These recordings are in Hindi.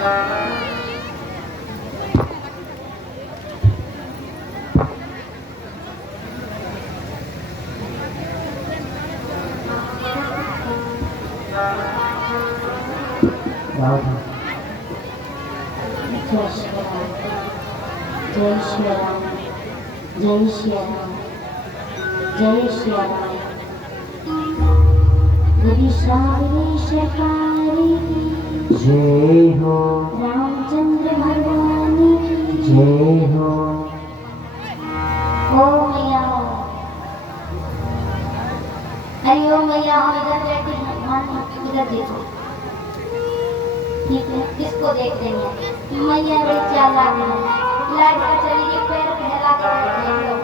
जय श्री राम, जय श्री राम, जय श्री राम। विशालेशकारी जय हो, रामचंद्र भगवान की जय हो। ओ मैया हो, अरे ओ मैया हम इधर बैठे हैं, मान इधर देखो, ठीक है, किसको देख रही है मैया? रे क्या लाग है, लाइट का चलिए पैर फैला कर देख लो।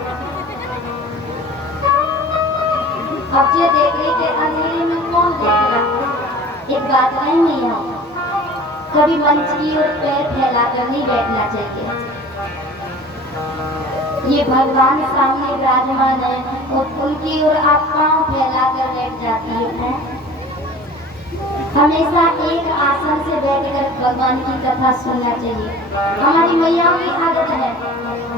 अब जो देख रही थे अंधेरे में कौन देख रहा? एक बात नहीं मैया, कभी मंच की ओर पैर फैला कर नहीं बैठना चाहिए। ये भगवान सामने विराजमान है और उनकी ओर आप पांव फैला कर बैठ जाती है। हमेशा एक आसन से बैठकर भगवान की कथा सुनना चाहिए। हमारी मैयाओं की आदत है,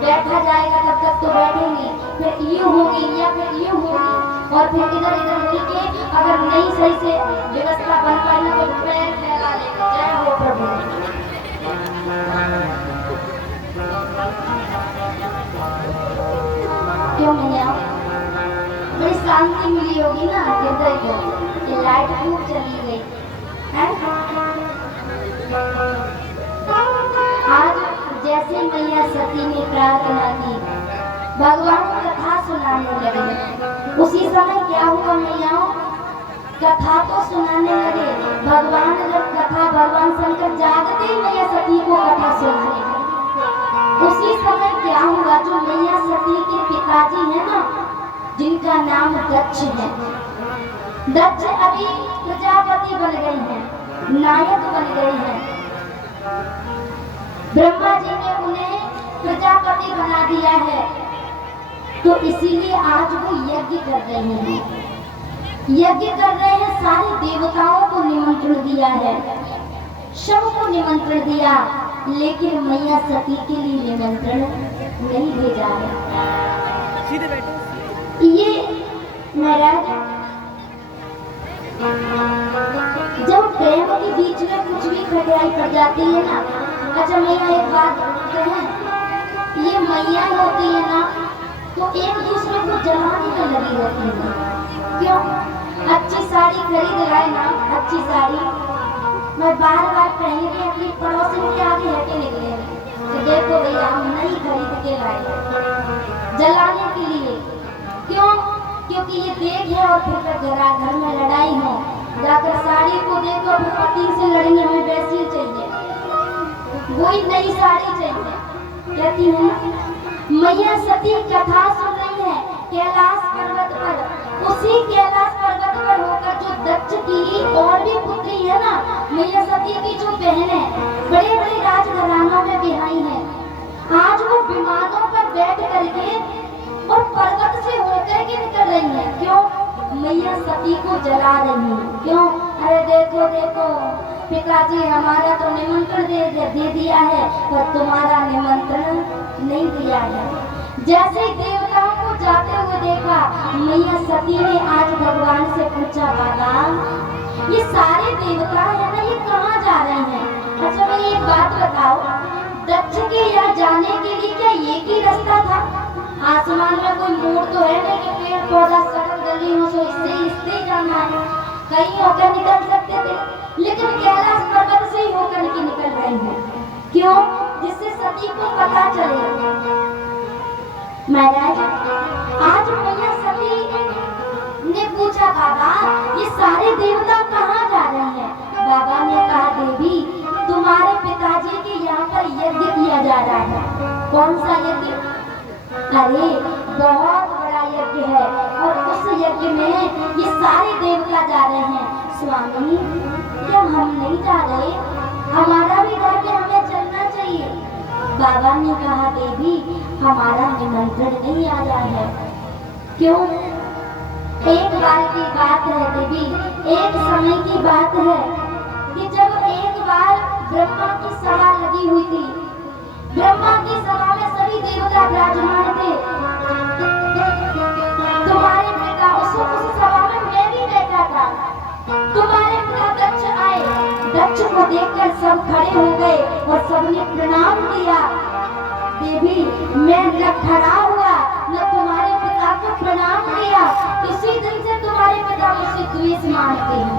बैठा जाएगा तब तक तो बैठेंगे, फिर ये होगी या फिर ये होगी, और फिर इधर इधर मिलके अगर नहीं सही से व्यवस्था बन पाई ना तो पैर फैला लेंगे। जय हो प्रभु। क्यों मैया? बड़ी शांति मिली होगी ना हृदय को, ये लाइट खूब चली गई है। आज जैसे मैया सती ने प्रार्थना की, भगवान को कथा सुनाने लगे। उसी समय क्या हुआ मैयाओं? कथा तो सुनाने लगे। भगवान जब कथा, भगवान शंकर जागते ही मैया सती को कथा सुनाने लगे। उसी समय क्या हुआ? जो मैया सती के पिताजी है ना, जिनका नाम दक्ष है, दक्ष अभी प्रजापति बन गए हैं, नायक बन गए हैं। ब्रह्मा जी ने उन्हें प्रजापति बना दिया है, तो इसीलिए आज वो यज्ञ कर रहे हैं। यज्ञ कर रहे हैं, सारे देवताओं को निमंत्रण दिया है, सबको निमंत्रण दिया, लेकिन मैया सती के लिए निमंत्रण नहीं भेजा है। ये महाराज, जब प्रेम के बीच में कुछ भी खटराई पड़ जाती है ना, अच्छा मैया एक बात कहें, ये मैया होती है ना तो एक दूसरे को जलाने में लगी रहती है। क्यों? अच्छी साड़ी खरीद लाए ना, अच्छी साड़ी मैं बार बार पहन के अपनी पड़ोसन के आगे हटे निकले, तो देखो भैया हम नहीं खरीद के लाए, जलाने के लिए। क्यों? क्योंकि ये देख है और फिर घर में लड़ाई हो, जाकर साड़ी को देखो फिर पति से लड़ेंगे, हमें वैसी चाहिए, वही नई साड़ी चाहिए। कहती है मैया सती कथा सुन रही है कैलाश पर्वत पर। उसी कैलाश पर्वत पर होकर जो दक्ष की और भी पुत्री है ना, मैया सती की जो बहन है, बड़े बड़े राजघरानों में बिहाई है, आज वो विमानों पर बैठ करके और पर्वत से होकर के निकल रही है। क्यों? मैया सती को जला रही है। क्यों? अरे देखो देखो पिताजी, हमारा तो निमंत्रण दे दिया है पर तुम्हारा निमंत्रण नहीं दिया है। जैसे देवताओं को जाते हुए देखा, मैया सती ने आज भगवान से पूछा, बाबा ये सारे देवता है ना, ये कहाँ जा रहे हैं? अच्छा मैं एक बात बताओ, दक्ष के यहाँ जाने के लिए क्या एक ही रास्ता था? आसमान में कोई मोड़ तो है नहीं कि पेड़ पौधा सड़क गली हो तो इससे जाना है, कहीं होकर निकल सकते थे, लेकिन कैलाश पर्वत से ही होकर के निकल रहे हैं। क्यों? जिससे सती को पता चले। महाराज आज मैया सती ने पूछा, बाबा ये सारे देवता कहाँ जा रहे हैं? बाबा ने कहा, देवी तुम्हारे पिताजी के यहाँ पर यज्ञ किया जा रहा है। कौन सा यज्ञ? अरे बहुत बड़ा यज्ञ है और उस यज्ञ में ये सारे देवता जा रहे हैं। स्वामी क्या हम नहीं जा रहे? हमारा भी जाके हमें चलना चाहिए। बाबा ने कहा, देवी हमारा निमंत्रण नहीं आया है। क्यों? एक बार की बात है देवी, एक समय की बात है कि जब एक बार ब्रह्मा की सभा लगी हुई थी। ब्रह्मा की सभा में सभी देवता विराजमान थे। तुम्हारे पिता उस सभा में मैं भी बैठा था। तुम्हारे पिता दक्ष आए। दक्ष को देखकर सब खड़े हो गए और सबने प्रणाम किया। देवी, मैं न खड़ा हुआ न तुम्हारे पिता को प्रणाम किया। इसी दिन से तुम्हारे पिता मुझसे द्वेष मानते हैं।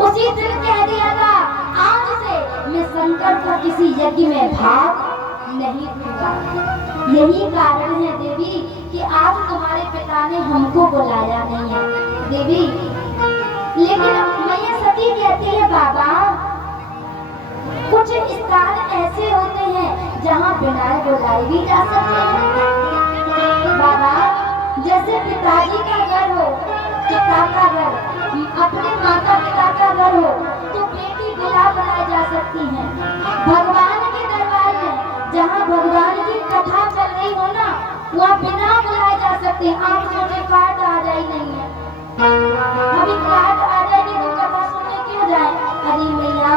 उसी दिन कह दिया था, आज से मैं शंकर को किसी यज्ञ में भाग नहीं दूंगा। यही कारण है देवी कि आज तुम्हारे पिता ने हमको बुलाया नहीं है। देवी, लेकिन मैया सती कहती है, बाबा कुछ स्थान ऐसे होते हैं जहाँ बिना बुलाए भी जा सकते हैं। बाबा, जैसे पिताजी का घर हो, पिता का घर, अपने माता पिता का घर हो, तो बेटी बिना बुलाए जा सकती है। भगवान के दरबार में जहाँ भगवान की कथा चल रही हो ना, वहाँ बिना बुलाए जा सकते हैं। आप सोचे कार्ड आ जाए नहीं है, अभी कार्ड आ जाएगी तो कथा सुनने क्यों जाए? अरे मैया,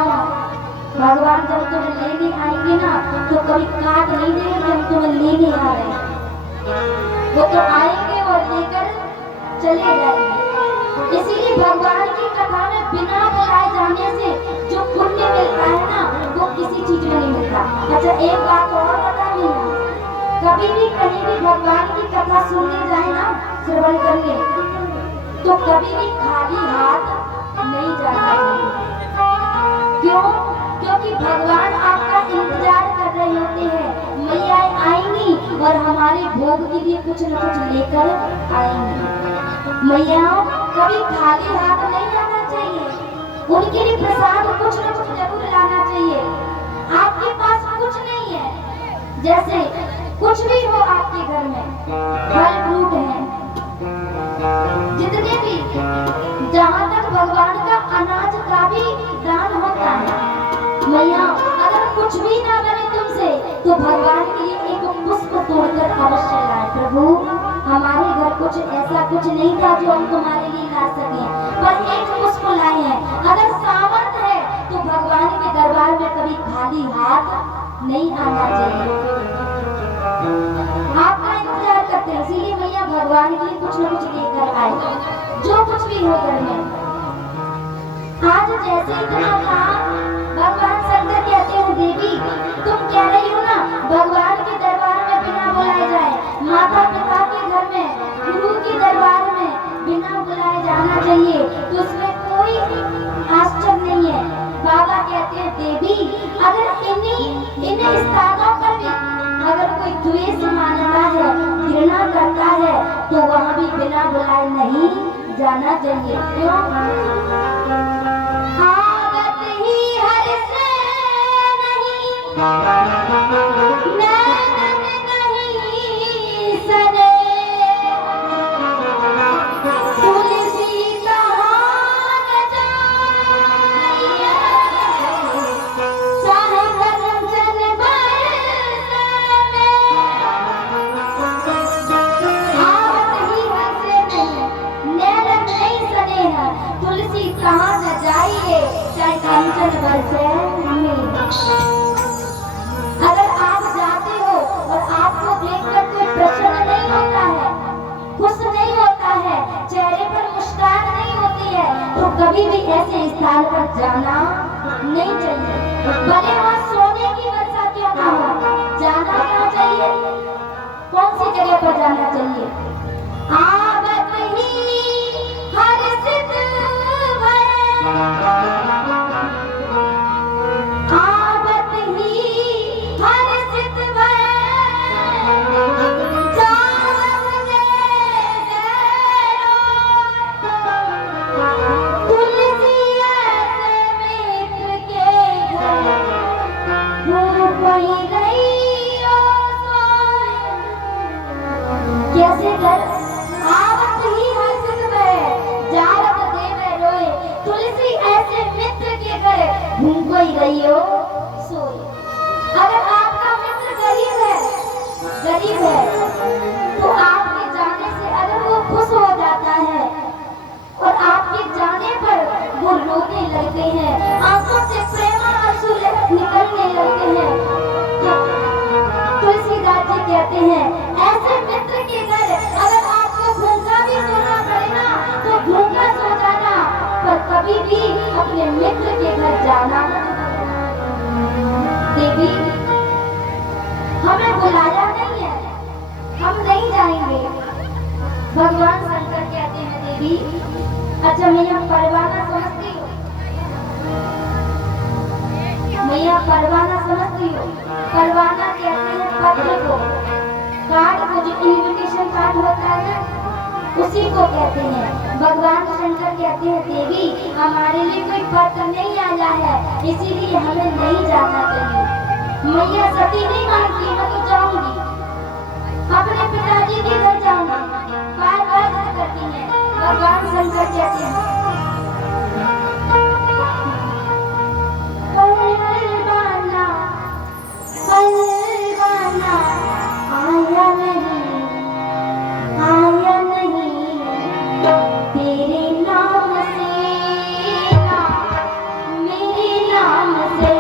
भगवान जब तुम्हें लेने आएंगे ना तो कभी कार्ड नहीं देंगे हम तुम्हें लेने आ रहे हैं। वो तो आएंगे और लेकर चले जाएंगे। इसीलिए भगवान की कथा में बिना बुलाए जाने से जो पुण्य मिलता है ना, वो किसी चीज में नहीं मिलता। अच्छा, एक बात और बता दी, कभी भी कहीं भी भगवान की कथा सुनने जाए ना, श्रवण करने, तो कभी भी खाली हाथ नहीं जाना चाहिए। क्यों? क्योंकि भगवान आपका इंतजार कर रहे होते हैं। मैया आएंगी और हमारे भोग के लिए कुछ न कुछ लेकर आएंगी। मैया, कभी खाली हाथ नहीं जाना चाहिए। उनके लिए प्रसाद कुछ न कुछ जरूर लाना चाहिए। आपके पास कुछ नहीं है, जैसे कुछ भी हो आपके घर में, फल फ्रूट है, जितने भी, जहाँ तक भगवान का अनाज का भी दान होता है। मैया, अगर कुछ भी ना करे तुमसे तो भगवान के लिए एक पुष्प तोड़कर अवश्य लाए। प्रभु, हमारे घर कुछ ऐसा कुछ नहीं था जो हम तुम्हारे लिए ला सके, पर एक पुष्प लाए हैं। अगर सामर्थ है तो भगवान के दरबार में कभी खाली हाथ नहीं आना चाहिए। आपका इंतजार करते हैं, इसीलिए मैया भगवान के लिए कुछ न कुछ लेकर आए, जो कुछ भी हो घर में। आज जैसे इतना था, भगवान शंकर कहते हैं, देवी तुम कह रही हो ना भगवान के दरबार में बिना बुलाए जाए, माता पिता के घर में, गुरु के दरबार में बिना बुलाए जाना चाहिए, तो उसमें कोई आश्चर्य नहीं है। बाबा कहते हैं, देवी अगर इन्हीं स्थानों पर भी अगर कोई द्वेष मानता है, घृणा करता है, तो वहाँ भी बिना बुलाए नहीं जाना चाहिए। क्यों? आदत ही हर से नहीं, नैनन नहीं सरे, तुलसी कहाँ न जाइए, सहगन जन बरसे में। आदत ही हर से नहीं, नैनन नहीं सरे हैं, तुलसी कहाँ न जाइए, चाहे कंचन बरसे में। अगर आप जाते हो और आपको देखकर कोई प्रसन्न नहीं होता है, खुश नहीं होता है, चेहरे पर मुस्कान नहीं होती है, तो कभी भी ऐसे स्थान पर जाना नहीं चाहिए। भले वहाँ सोने की वर्षा क्यों ना हो, जाना क्यों चाहिए? कौन सी जगह पर जाना चाहिए? आवत ही हर सिद्ध भय, आवत ही हर सिद्ध भय, चालक जय तुलसी ऐसे मित्र के घर, धूप ही रही हो सोए। कैसे घर? आवत ही हर सिद्ध भय, जालक देवे रोए, तुलसी ऐसे मित्र के घर, घूम ही रही हो सोए। अगर आपका मित्र गरीब है तो आपके जाने से अगर वो खुश हो जाता है और आपके जाने पर वो रोने लगते हैं, आंखों से प्रेम आंसू निकल अपने मित्र के घर जाना। देवी, हमें बुलाया नहीं है, हम नहीं जाएंगे। भगवान शंकर कहते हैं देवी, अच्छा मैया परवाना समझती हो? मैया परवाना समझती हो? परवाना कहते हैं पत्र को, कार्ड को, जो इनविटेशन कार्ड होता है उसी को कहते हैं। भगवान शंकर कहते हैं देवी, हमारे लिए कोई पत्र नहीं आया है, इसीलिए हमें नहीं जाना चाहिए। मैया सती नहीं मानती, मैं तो जाऊंगी, अपने पिताजी के घर जाऊंगी, बार बार जिद करती है। भगवान शंकर कहते हैं परवाना, परवाना आया नहीं, आया नहीं, तेरे नाम से ना, मेरे नाम से।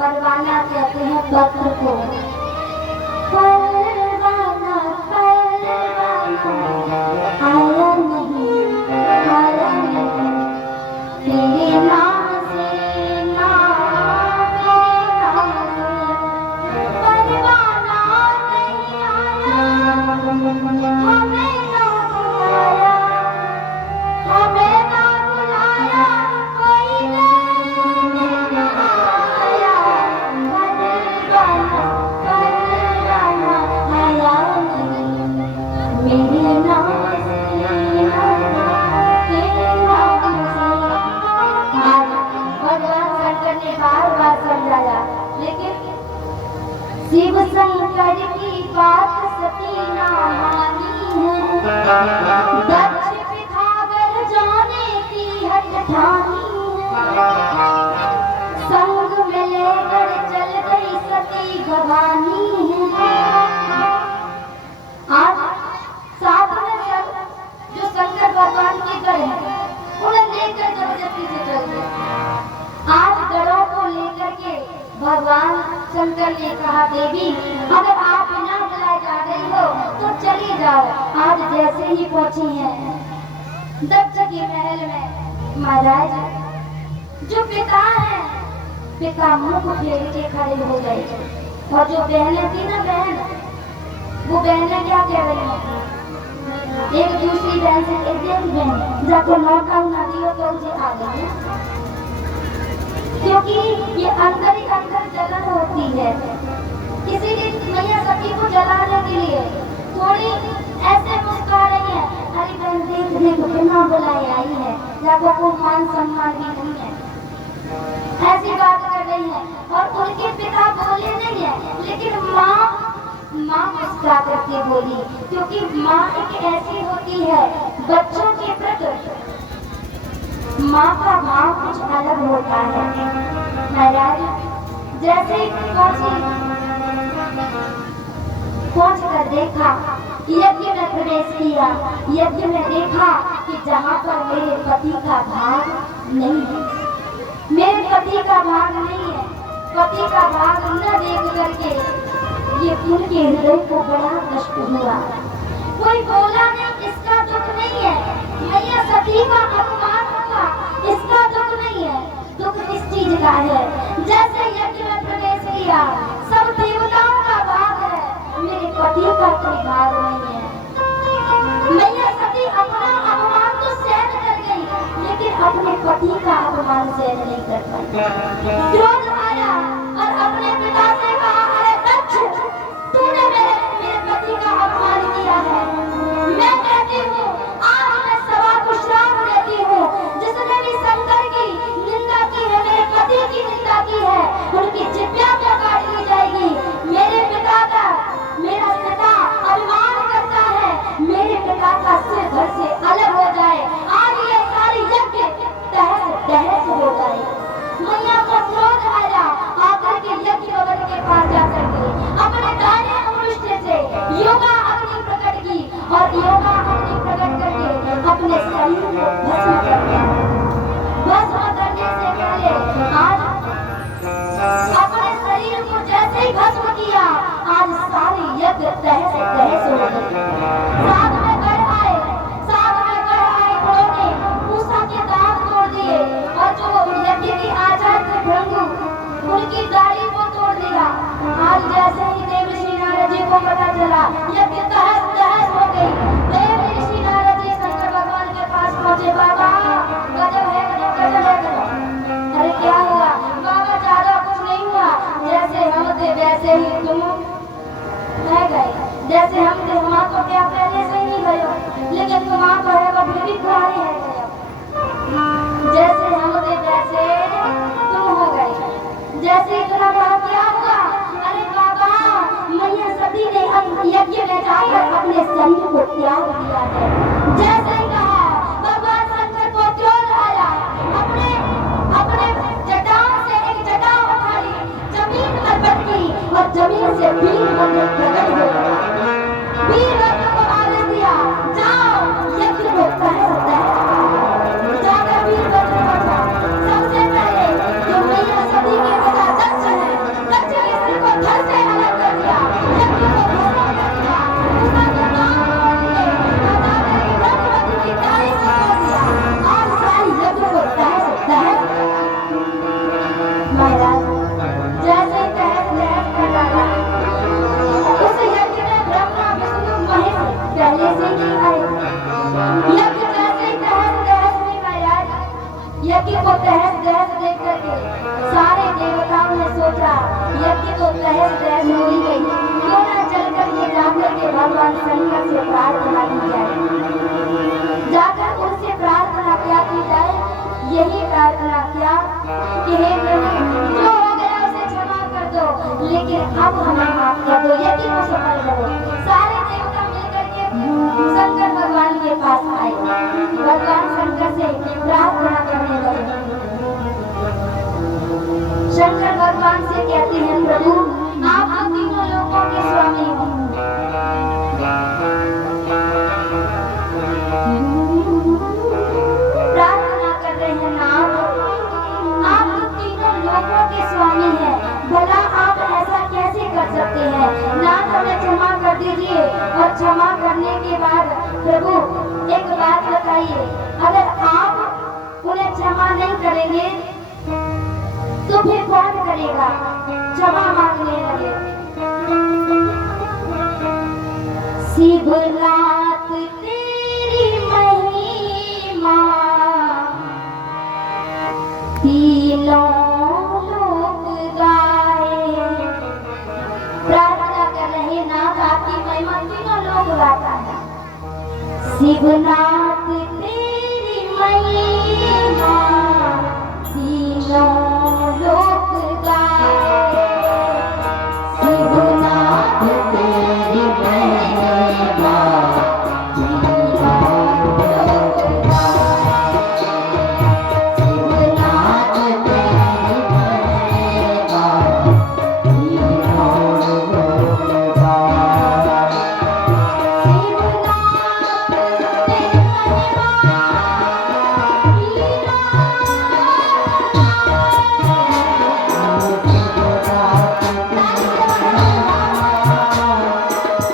परवाना कहते हैं पत्र को। परवाना परवाना आया नहीं, आया नहीं तेरे नाम से ना, तेरे नाम से परवाना नहीं आया, हमें ना बुलाया, हमें ना बुलाया, कोई नहीं आया। परवाना परवाना आया नहीं, मेरे नाम से तेरे नाम से। आज भगवान शंकर ने बार बार समझाया, लेकिन शिव शंकर की बात सती ना मानी है। दक्ष पिथागर जाने की हट ठानी है, संग में लेकर चल गई सती भवानी है। आज साथ में सब जो शंकर भगवान के गढ़ है उन्हें लेकर जबरदस्ती से चल गए। आज गढ़ों को लेकर के भगवान शंकर ने कहा, देवी अगर आप बिना बुलाए जा रही हो तो चली जाओ। आज जैसे ही पहुंची हैं दक्ष के महल में, महाराज जो पिता है, पिता मुंह फेर के खड़े हो गए। और जो बहनें थी ना, बहन, वो बहनें क्या कह रही हैं, एक दूसरी बहन से कहती है, बहन जाके मौका ना दियो तो उसे आ गई, क्योंकि ये अंदर ही अंदर जलन होती है। इसीलिए मैया सती को जलाने के लिए थोड़ी ऐसे मुस्कुरा रही है, अरे बहन देख देख बिना बुलाए आई है, जाको को मान सम्मान भी नहीं है, ऐसी बात कर रही है। और उनके पिता बोले नहीं है, लेकिन माँ मुस्कुरा करके बोली, क्योंकि माँ एक ऐसी होती है बच्चों के प्रति माँ का भाव कुछ अलग होता है। महाराज जैसे ही पहुंच कर देखा, यज्ञ में प्रवेश किया, यज्ञ में देखा कि जहाँ पर मेरे पति का भाग नहीं है, मेरे पति का भाग नहीं है, पति का भाग न देख करके ये उनके हृदय को बड़ा कष्ट हुआ। कोई बोला नहीं, इसका दुख नहीं है, मैया सती का अपमान हुआ, इसका दुख नहीं है, दुख इस चीज का है, जैसे यज्ञ में प्रवेश किया सब देवताओं का भाग है, मेरे पति का कोई भाग नहीं है। मैया सती अपना अपमान तो सहन कर गई, लेकिन अपने पति का अपमान सहन नहीं कर पाई। क्रोध आया और अपने पिता से कहा, अरे दक्ष, तूने मेरे पति का अपमान किया है। मैं कहती हूँ, आज मैं सभा को श्राप देती हूँ, जिसने भी शंकर की निंदा की है, मेरे पति की निंदा की है, उनकी जिभ्या को काट ली जाएगी। मेरे पिता का, मेरा पिता अभिमान करता है, मेरे पिता का सिर घर से अलग हो जाए, आज ये सारी यज्ञ तहस तहस हो जाए। मैया को क्रोध आया, आकर के यज्ञ वगैरह के पास जाकर के अपने दाहिने अंगुष्ठ से योगा अग्नि प्रकट की, और योगा अग्नि प्रकट करके अपने शरीर को भस्म कर दिया। भस्म करने से पहले आज अपने शरीर को जैसे ही भस्म किया, आज सारी यज्ञ तहस तहस हो गई। साथ में गढ़ आए, उन्होंने मूसा के दांत तोड़ दिए, और जो यज्ञ की आचार्य थे भृंगु, उनकी दाढ़ी को तोड़ दिया। आज जैसे ही देवर्षि नारद जी को पता चला, यज्ञ तहस तहस हो गई। देवर्षि नारद जी शंकर भगवान के पास पहुंचे, बाबा गजब है, गजब है, गजब। अरे क्या हुआ बाबा? ज्यादा कुछ नहीं हुआ, जैसे हम थे वैसे ही तुम रह गए, जैसे हम थे वहाँ तो क्या पहले से ही गए हो, लेकिन तुम वहाँ तो है फिर भी कुआरी है गए, जैसे हम थे वैसे तुम हो गए। जैसे इतना कहा, क्या हुआ? अरे बाबा, मैया सती ने यज्ञ में जाकर अपने शरीर को त्याग दिया है। जैसे ही कहा, भगवान शंकर को क्रोध आया, अपने जटाओं से एक जटा उठाई, जमीन पर पटकी और जमीन से वीरभद्र प्रकट हो गया। वीरभद्र को आदेश दिया, जाओ यज्ञ में तहस तहस। जाकर वीरभद्र पहुंचा। सबसे पहले जो मैया सती के पिता दक्ष है, यही प्रार्थना किया कि हे प्रभु जो हो गया उसे क्षमा कर दो, लेकिन अब हमें माफ कर दो, यदि वो सफल करो। सारे देवता मिलकर के शंकर भगवान के पास आए, भगवान शंकर से प्रार्थना करने लगे। शंकर भगवान से कहते हैं प्रभु आप तो तीनों लोगों के स्वामी हो, प्रार्थना कर रहे हैं नाथ आप तो तीनों लोगों के स्वामी हैं, भला आप ऐसा कैसे कर सकते हैं। नाथ हमें क्षमा कर दीजिए, और क्षमा करने के बाद प्रभु एक बात बताइए, अगर आप उन्हें क्षमा नहीं करेंगे तो फिर कौन करेगा। क्षमा मांगने लगे। शिवनाथ तेरी महिमा तीनों लोग गाए, प्रार्थना कर रहे नाथ आपकी महिमा तीनों लोग गाता है। शिवनाथ तेरी महिमा तीनों लोग गाए, शिवनाथ तेरी महिमा तीनों लोग गाए, शिवनाथ तेरी महिमा तीनों लोग गाए, शिवनाथ तेरी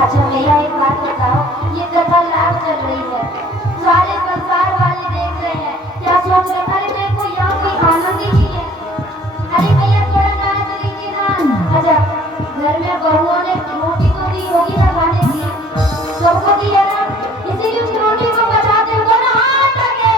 अच्छा भैया एक बात बताओ, ये कथा लाभ चल रही है, सारे संसार वाले देख रहे हैं, क्या सोच रहे अरे देखो यहाँ कोई आनंद ही नहीं है। अरे भैया थोड़ा गाना तो लीजिए ना। अच्छा घर में बहुओं ने रोटी तो दी होगी ना खाने की, सबको दी है ना, इसीलिए उस रोटी को बचाते हुए दोनों हाथ आगे।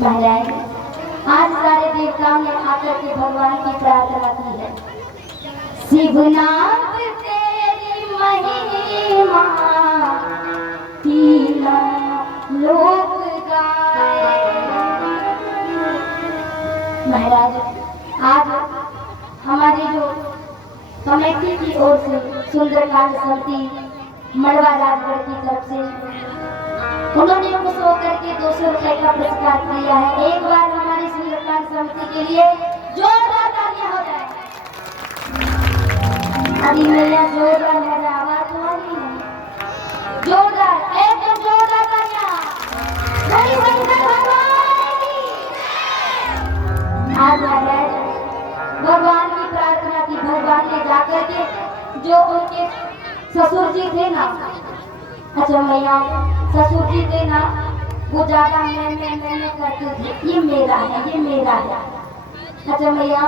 महाराज, आज सारे देवताओं ने आकर के भगवान की प्रार्थना की है। शिवनाथ तेरी महिमा तीनों लोक गाए। महाराज, आज हमारी जो कमेटी की ओर से सुंदरकांड समिति मड़वा राजगढ़ की तरफ से उन्होंने खुश होकर के 200 रुपए का पुरस्कार दिया है। एक बार हमारी सुंदरकांड समिति के लिए जोरदार तालियां हो जाए। अभी मेरा जोरदार है, आवाज वाली है, जोरदार, एकदम जोरदार तालियां। बड़ी शंकर भगवान की। आज भगवान की प्रार्थना की। भगवान ने जाकर के जो उनके ससुर जी थे ना, अच्छा मैया ससुर जी थे ना, वो ज्यादा मैं करते थे, ये मेरा है, ये मेरा है। अच्छा मैया,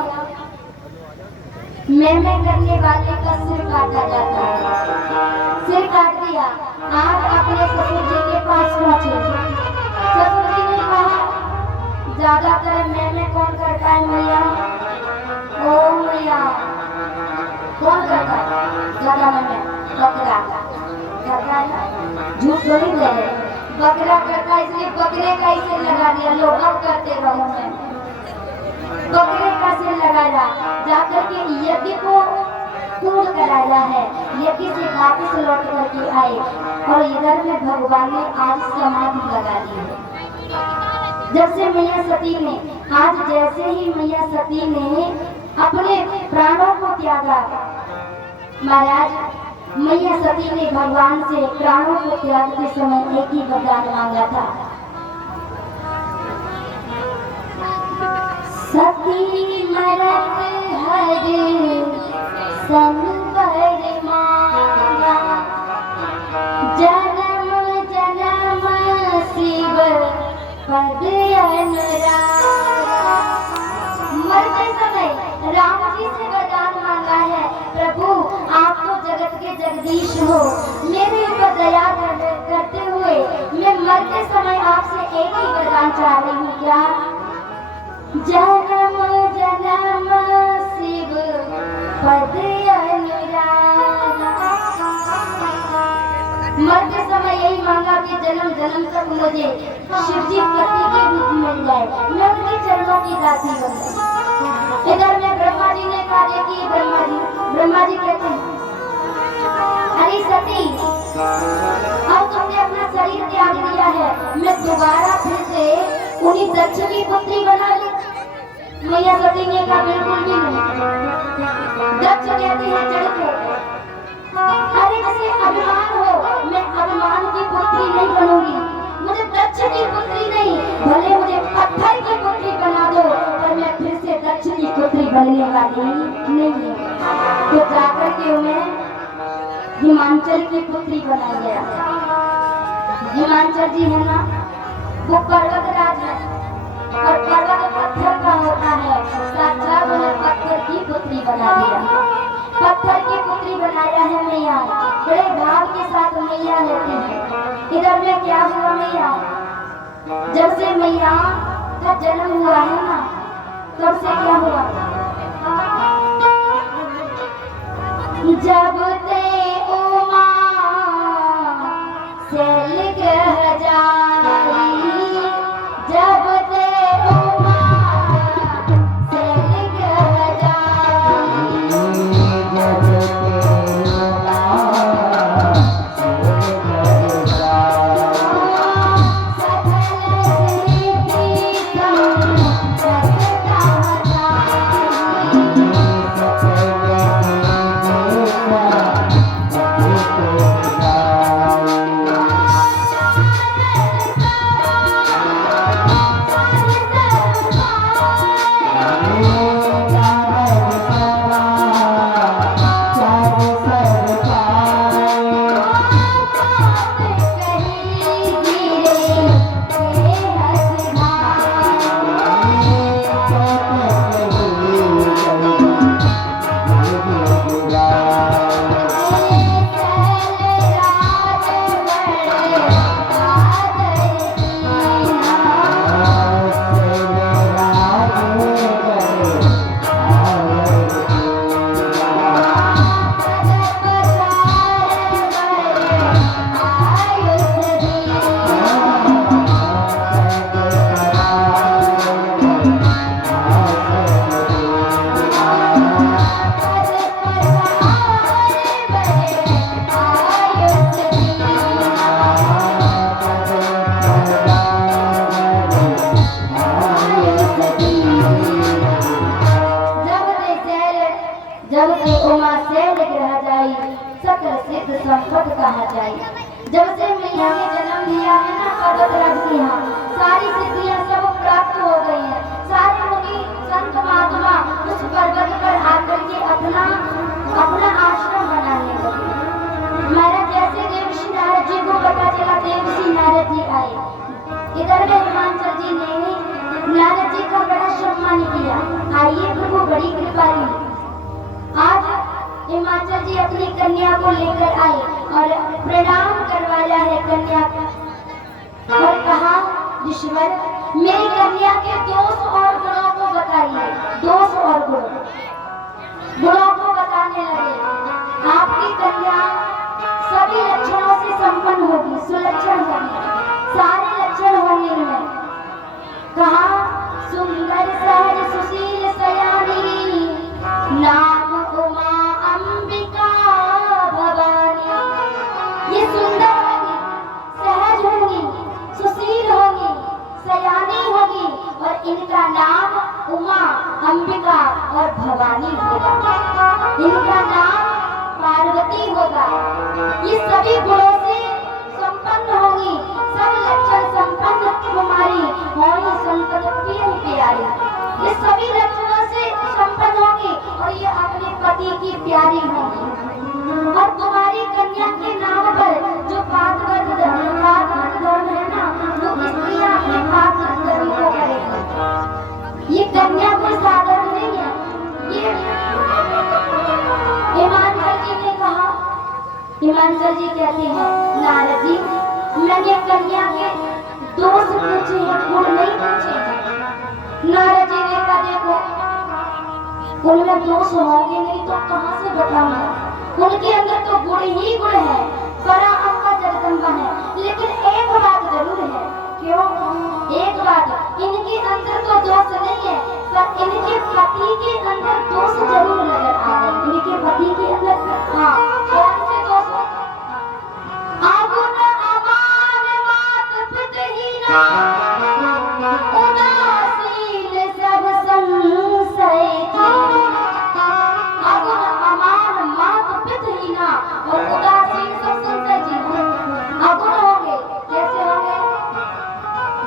मैं करने वाले का सिर काटा जाता है। सिर काट दिया। आज अपने ससुर जी के पास पहुंचे। ससुर जी ने कहा, ज्यादातर मैं कौन करता है मैया? ओ मैया, कौन करता है ज्यादा? मैं बकरा करता है, झूठ थोड़ी दे रहे। बकरा करता है, इसलिए बकरे का ही सिर लगा दिया। लोग अब करते रहो, मैं बकरे का सिर लगाया। जाकर के यज्ञ को पूर्ण कराया है। यज्ञ से वापस लौट करके आए और इधर में भगवान ने आज समाधि लगा दी है। जब से मैया सती ने, आज जैसे ही मैया सती ने अपने प्राणों को त्यागा, महाराज मैया सती ने भगवान से प्राणों को त्यागते समय एक ही वरदान मांगा था। सती मरत हरे संवर मांगा, जन्म जन्म शिव पद अनुरागा। मरते समय राम जी से वरदान मांगा है, प्रभु आप तो जगत के जगदीश हो, मेरे ऊपर दया करते हुए मैं मरते समय आपसे एक ही वरदान चाह रही हूँ। क्या? जन्म जन्म शिव पद अनुरागा। मरते समय यही मांगा कि जन्म जन्म तक मुझे शिव जी पति के रूप मिल जाए, मैं उनके चरणों की दासी बन जाऊं। इधर में ब्रह्मा जी ने कार्य किए। ब्रह्मा जी कहते हैं, अरे सती, अब तुमने अपना शरीर त्याग दिया है, मैं दोबारा फिर से उन्हीं दक्ष की पुत्री बना ली। मैया सती ने कहा, बिल्कुल भी नहीं। दक्ष कहते हैं चढ़ के, अरे जैसे अभिमान हो, मैं अभिमान की पुत्री नहीं बनूंगी, मुझे दक्ष की पुत्री नहीं, भले मुझे पत्थर की पुत्री बना दो, पर मैं फिर से दक्ष की पुत्री बनने वाली नहीं है। तो जाकर के उन्हें हिमांचल की पुत्री बना गया। हिमांचल जी है ना, वो पर्वत राज है और पर्वत पत्थर का होता है। साक्षात उन्हें पत्थर की पुत्री बना दिया। पत्थर की पुत्री बनाया है मैया। बड़े भाव के साथ मैया रहती है। इधर में क्या हुआ मैया? जब से मैया का जन्म हुआ है ना, तब से क्या हुआ? जब ते उमा सेल ग्रह जाई, जब ते उमा सेल ग्रह जाई, जब ते उमा सेल ग्रह जाई, सकल सिद्ध संपत कहा जाई। जब से मैया ने जन्म लिया है ना पर्वत राज के यहाँ, सारी सिद्धियां सब प्राप्त हो गई हैं। सारे मुनि संत महात्मा उस पर्वत पर आकर के अपना आश्रम बनाने लगे। महाराज जैसे देवऋषि नारद जी को पता चला, देवऋषि नारद जी आए। इधर में हिमांचल जी ने नारद जी का बड़ा सम्मान किया। आइए प्रभु, बड़ी कृपाली। आज हिमाचल जी अपनी कन्या को लेकर आए और प्रणाम करवाया है कन्या को और कहा, ईश्वर मेरी कन्या के दोष और गुणों को बताइए। दोष और गुणों को बताने लगे। आपकी कन्या सभी लक्षणों से संपन्न होगी, सुलक्षण होगी, सारे लक्षण होंगे इनमें। कहा, सुंदर सहज सुशील सयानी, नाम उमा अंबिका भवानी। ये सुंदर होगी, सहज होगी, सुशील होगी, सयानी होगी और इनका नाम उमा अंबिका और भवानी होगा। इनका नाम पार्वती होगा। ये सभी गुणों से संपन्न होगी, सब लक्षण संपन्न कुमारी होगी, संकट प्यारी। ये सभी लक्षणों से संपन्न होगी और ये अपने पति की प्यारी होगी। और तुम्हारी कन्या के नाम पर जो पातवत धर्म है ना, वो स्त्रियां अपने पातवत धर्म को करेगी। ये कन्या कोई साधारण नहीं है। ये हिमांचल जी ने कहा, हिमांचल जी कहते हैं, नारद जी मैंने कन्या के दोष पूछे हैं, गुण नहीं पूछे हैं। नारद जी ने कहा, देखो उनमें दोष होंगे नहीं तो कहां से बताऊंगा। उनके अंदर तो गुण ही गुण है, बड़ा अम्बा जगदम्बा है। लेकिन एक बात जरूर है। क्यों? एक बात, इनके अंदर तो दोष नहीं है, पर इनके पति के अंदर दोष जरूर नजर आ रहे। इनके पति के अंदर हाँ कौन से दोष? आगुन अमान मात पितहीना, उदासीन सब संशय की। आगुन अमान मात पितहीना और उदासीन सब संशय की। अगुण होंगे, कैसे होंगे?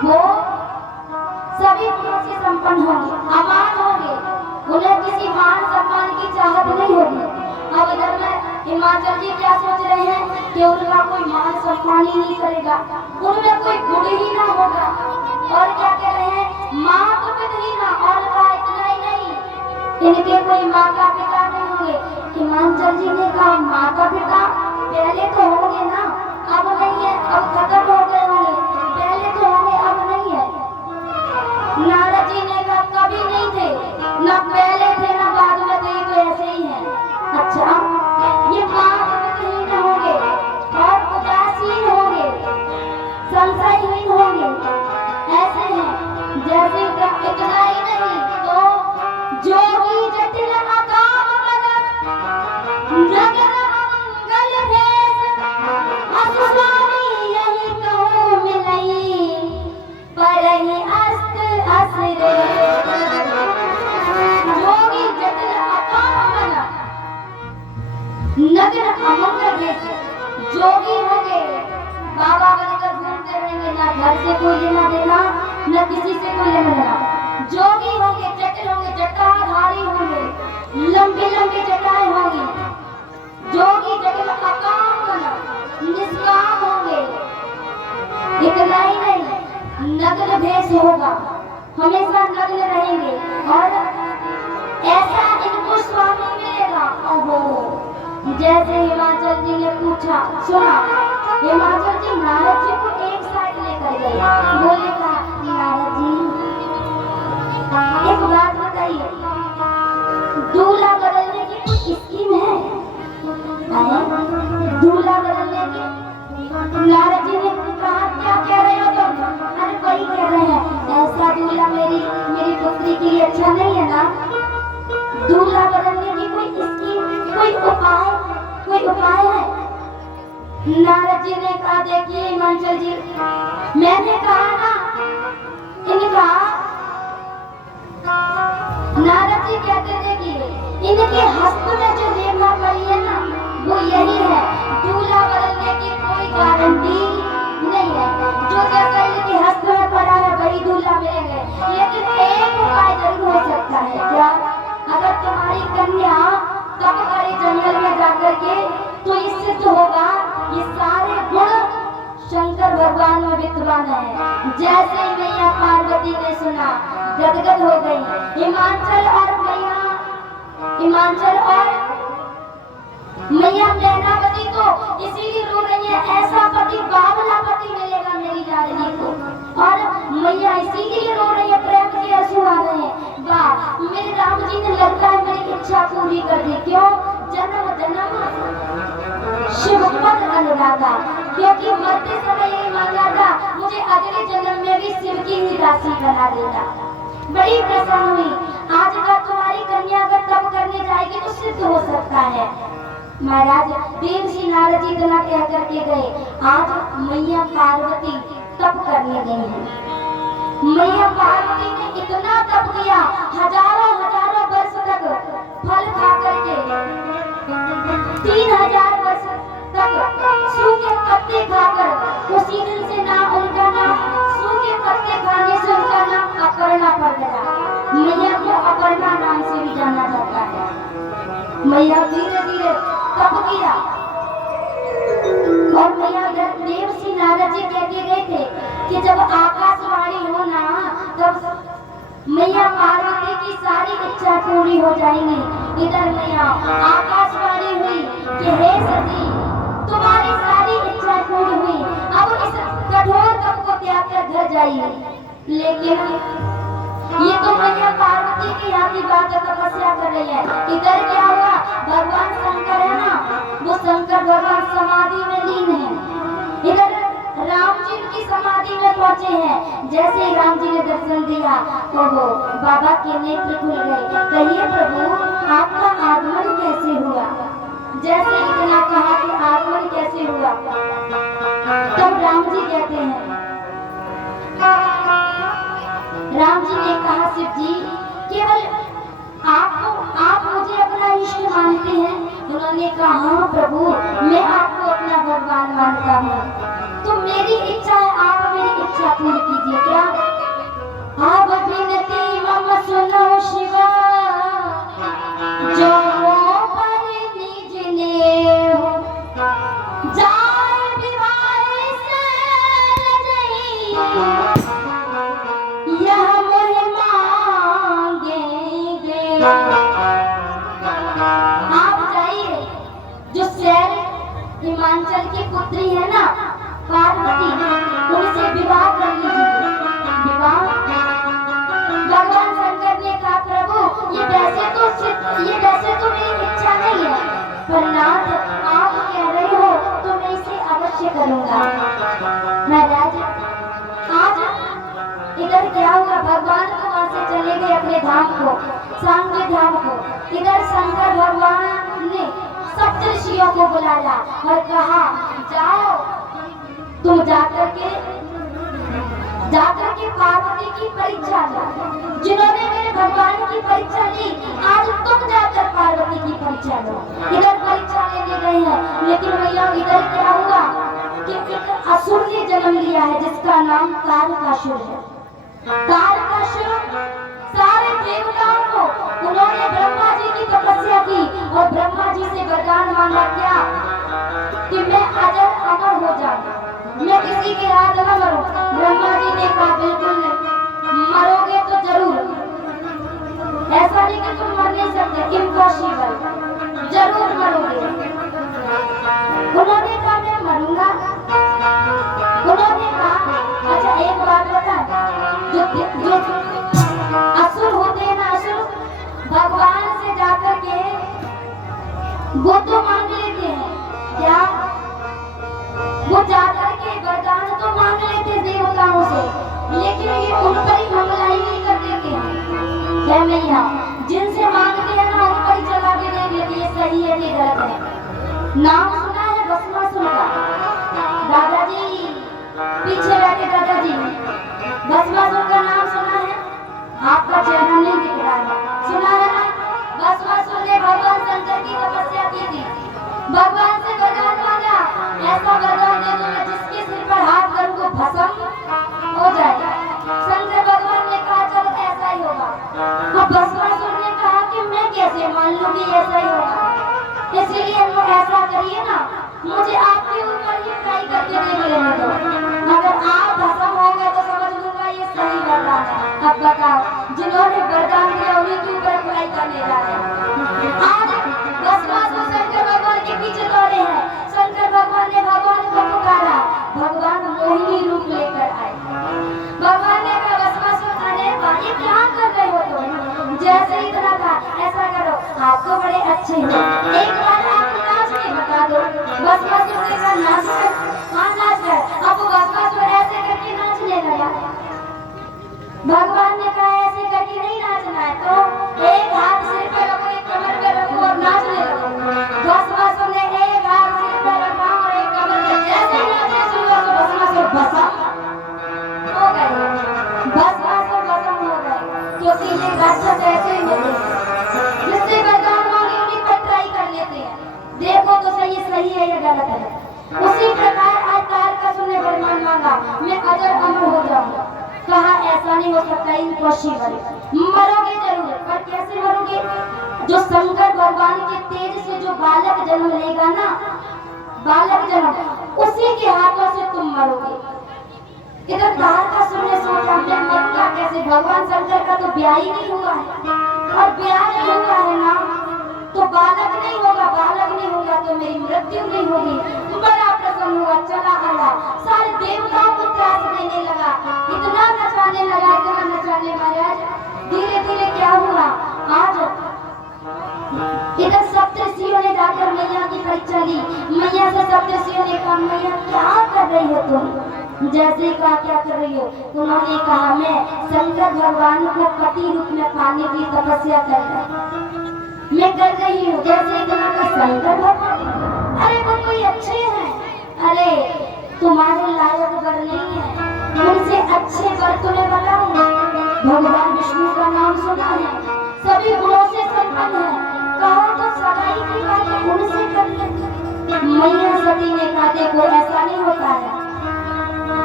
वो सभी गुणों से संपन्न होंगे, अमान होंगे, उन्हें किसी मान सम्मान की चाहत नहीं होगी। अब इधर में हिमाचल जी क्या सोच रहे हैं कि उनका कोई मान सम्मान ही नहीं करेगा, उनमें कोई गुण ही ना होगा। और क्या कह रहे हैं? माँ तो पिता ना, और कहा इतना ही नहीं, इनके कोई माता पिता नहीं होंगे। हिमाचल जी ने कहा, माता पिता पहले तो होंगे ना, अब नहीं है, अब खत्म हो गए होंगे। पहले तो होंगे, अब नहीं है। नारद जी ने कहा, कभी नहीं थे, ना पहले थे ना बाद में थे, तो ऐसे ही है। अच्छा नगर अमंगल भेष अस स्वामी यही कहूँ मिलई परहि अस्त असरे जोगी जटिल अपावन नगर अमंगल भेष जोगी हो गए बाबा बनकर घूमते रहेंगे ना घर से कोई लेना देना न किसी से कोई लेना देना जोगी होंगे जटिल होंगे जटाधारी होंगे लंबी लंबी जटाएं होंगी जोगी जटिल अकाम निष्काम होंगे इतना ही नहीं नग्न भेष होगा हमेशा नग्न रहेंगे और ऐसा इनको स्वामी मिलेगा ओहो जैसे हिमाचल जी ने पूछा सुना हिमाचल जी नारद जी को एक साइड लेकर गए बोले कहा नारद जी एक बात बताइए दूल्हा बदलने की कोई स्कीम है दूल्हा बदलने की नारद जी ने कहा क्या कह रहे हो तुम अरे वही कह रहे हैं ऐसा दूल्हा मेरी पुत्री के लिए अच्छा नहीं है ना दूल्हा बदलने की कोई स्कीम कोई उपाय है नारद जी ने कहा देखिए हिमाचल जी मैंने कहा ना इनका नारद जी कहते देखिए इनके हस्त में जो रेखा पड़ी है ना वो यही है दूल्हा बदलने की कोई गारंटी नहीं है जो जैसा इनके हस्त में पड़ा है वही दूल्हा मिलेंगे लेकिन एक उपाय जरूर हो सकता है क्या अगर तुम्हारी कन्या तप करे जंगल में जाकर के तो ये सिद्ध होगा ये सारे गुण शंकर भगवान में विद्वान है जैसे मैया पार्वती ने सुना गदगद हो गई हिमाचल और मैया नैनावती तो इसीलिए रो रही है ऐसा पति बावला पति मिलेगा मेरी लाडली को और मैया इसीलिए रो रही है प्रेम के आंसू आ रहे हैं वाह मेरे राम जी ने लगता है मेरी इच्छा पूरी कर दी क्यों जन्म जन्म शिव पद अनुरागा क्योंकि मरते समय यही मांगा था मुझे अगले जन्म में भी शिव की ही राशि बना देता बड़ी प्रसन्न हुई आज का तुम्हारी कन्या अगर तप करने जाएगी तो सिद्ध हो सकता है महाराज देव श्री नारद जी इतना कह करके गए आज मैया पार्वती तप करने गई है मैया पार्वती ने इतना तप किया हजारों वर्ष तक फल खा करके 3000 वर्ष तक सूखे पत्ते खाकर उसी दिन से ना उनका नाम सूखे पत्ते खाने से उनका नाम अपर्णा पड़ गया मैया को अपर्णा नाम से भी जाना जाता है मैया धीरे धीरे तप किया और मैया देव श्री नारद जी कह के गए थे कि जब आकाशवाणी हो ना तब मैया पार्वती की सारी इच्छा पूरी हो जाएंगी इधर मैया आकाशवाणी हुई कि हे सती तुम्हारी सारी इच्छा पूरी हुई अब इस कठोर तप को त्याग कर घर जाइए लेकिन ये तो मैया पार्वती की यहाँ की बात तपस्या कर रही है इधर क्या हुआ भगवान शंकर है ना वो शंकर भगवान समाधि में लीन है इधर राम जी की समाधि में पहुंचे हैं जैसे ही राम जी ने दर्शन दिया तो वो बाबा के नेत्र खुल गए कहिए प्रभु आपका आगमन कैसे हुआ जैसे इतना कहा कि आगमन कैसे हुआ तब राम जी कहते हैं राम जी ने कहा शिव जी केवल आप मुझे अपना इष्ट मानते हैं उन्होंने कहा हाँ प्रभु मैं आपको अपना भगवान मानता हूँ तो मेरी इच्छा है आप मेरी इच्छा पूरी कीजिए क्या अब विनती मम सुनो शिवा जो पर निज ने हो जाए विवाह से नहीं यह मोह मांगेंगे आप जाइए जो शैल हिमाचल की पुत्री है ना पार्वती उनसे विवाह कर लीजिए विवाह भगवान शंकर ने कहा प्रभु ये वैसे तो मेरी इच्छा नहीं है पर नाथ आप कह रहे हो तो मैं इसे अवश्य करूंगा महाराज आज इधर क्या हुआ भगवान तो वहां से चले गए अपने धाम को सांग धाम को इधर शंकर भगवान ने सब ऋषियों को बुलाया और कहा जाओ तुम जाकर के पार्वती की परीक्षा लो। जिन्होंने मेरे भगवान की परीक्षा ली, आज तुम जाकर पार्वती की परीक्षा लो। इधर परीक्षा लेने गए हैं, लेकिन भैया इधर क्या हुआ कि एक असुर ने जन्म लिया है जिसका नाम तारकासुर है। तारकासुर सारे देवताओं को, उन्होंने ब्रह्मा जी की तपस्या की और ब्रह्मा जी से वरदान मांगा क्या कि मैं अजर अमर हो जाऊं, मैं किसी के हाथ न मरूं। ब्रह्मा जी ने कहा बिल्कुल नहीं, मरोगे तो जरूर, ऐसा नहीं कि तुम मर नहीं सकते, इम्पॉसिबल, जरूर मरोगे। उन्होंने कहा मैं मरूंगा। उन्होंने कहा अच्छा एक बात बता, जो असुर होते हैं ना, असुर भगवान से जाकर के वो तो मांग लेते हैं क्या, वो जाकर के वरदान तो मांग लेते देवताओं से, लेकिन ये उन पर ही हमलाई नहीं कर देते हैं। क्या मैया जिनसे मांगते हैं ना, उन पर ही चला के देख लेते ये सही है कि गलत है। नाम सुना है भस्मासुर का? दादाजी पीछे बैठे, दादाजी भस्मासुर का नाम सुना है? आपका चेहरा नहीं दिख रहा है, सुना है ना? भस्मासुर ने भगवान शंकर की तपस्या की थी, भगवान से वरदान मांगा, ऐसा वरदान दे दो मैं जिसके सिर पर हाथ करूं वो भस्म हो जाएगा। शंकर भगवान ने कहा चलो ऐसा ही होगा। अब भस्मासुर ने कहा कि मैं कैसे मान लूं कि ऐसा ही होगा, इसलिए वो ऐसा करिए ना, मुझे आपके ऊपर ही ट्राई करके देख लेने दो, अगर आप भस्म हो गए तो समझ लूंगा ये सही वरदान है। अब बताओ जिन्होंने वरदान दिया उन्हीं के ऊपर ट्राई करने जा रहे हैं। आज भस्मासुर शंकर भगवान के पीछे दौड़े हैं। शंकर भगवान ने भगवान को पुकारा, भगवान मोहिनी रूप लेकर आए। भगवान ने कहा भस्मासुर अरे ये क्या कर रहे हो तुम? जैसे ही तरह का ऐसा करो, आप तो बड़े अच्छे हैं, एक बार आप नाच के बता दो। भस्मासुर ने कहा नाच कर? हाँ नाच कर। अब भस्मासुर ऐसे करके नाचने लगा। भगवान ने कहा ऐसे करके नहीं नाचना है, तो एक हाथ सिर पे रखो, एक कमर पे रखो और नाचने लगो। भस्मासुर ने एक हाथ सिर पे रखा और एक कमर पे, जैसे ही नाचने शुरू हुआ तो भस्मासुर भस्म हो गए। भस्मासुर भस्म हो गए क्योंकि ये राक्षस ऐसे ही होते हैं, जिससे वरदान मांगे उन्हीं पर ट्राई कर लेते हैं, देखो तो सही है या गलत है। उसी प्रकार आज तारकासुर ने वरदान मांगा मैं अजर अमर हो जाऊंगा। कहा ऐसा नहीं हो सकता, इम्पॉसिबल, मरोगे जरूर, पर कैसे मरोगे? जो शंकर भगवान के तेज से जो बालक जन्म लेगा ना, बालक जन्म, उसी के हाथों से तुम मरोगे। इधर तारकासुर ने सोचा मैं मरूंगा कैसे, भगवान शंकर का तो ब्याह ही नहीं हुआ है, और ब्याह नहीं हुआ है ना तो बालक नहीं होगा, बालक नहीं होगा तो मेरी मृत्यु नहीं होगी। बड़ा प्रसन्न हुआ, चला आया, सारे देवताओं को त्रास देने लगा, इतना नचाने लगा, इतना नचाने महाराज। धीरे धीरे क्या हुआ, आज इधर सप्तऋषियों ने जाकर मैया की परीक्षा ली। मैया से सप्तऋषियों ने कहा मैया क्या कर रही हो तुम? जैसे ही कहा क्या कर रही हो, उन्होंने कहा मैं शंकर भगवान को पति रूप में पाने की तपस्या मैं कर रही हूँ। जैसे इतना का शंकर भगवान, अरे वो कोई अच्छे हैं, अरे तुम्हारे लायक वर नहीं है, उनसे अच्छे वर तुम्हें बताऊंगा। भगवान विष्णु का नाम सुना है, सभी गुणों से संपन्न है, कहो तो सगाई की बात उनसे कर लेते। मैया सती ने कहा देखो ऐसा नहीं होता है,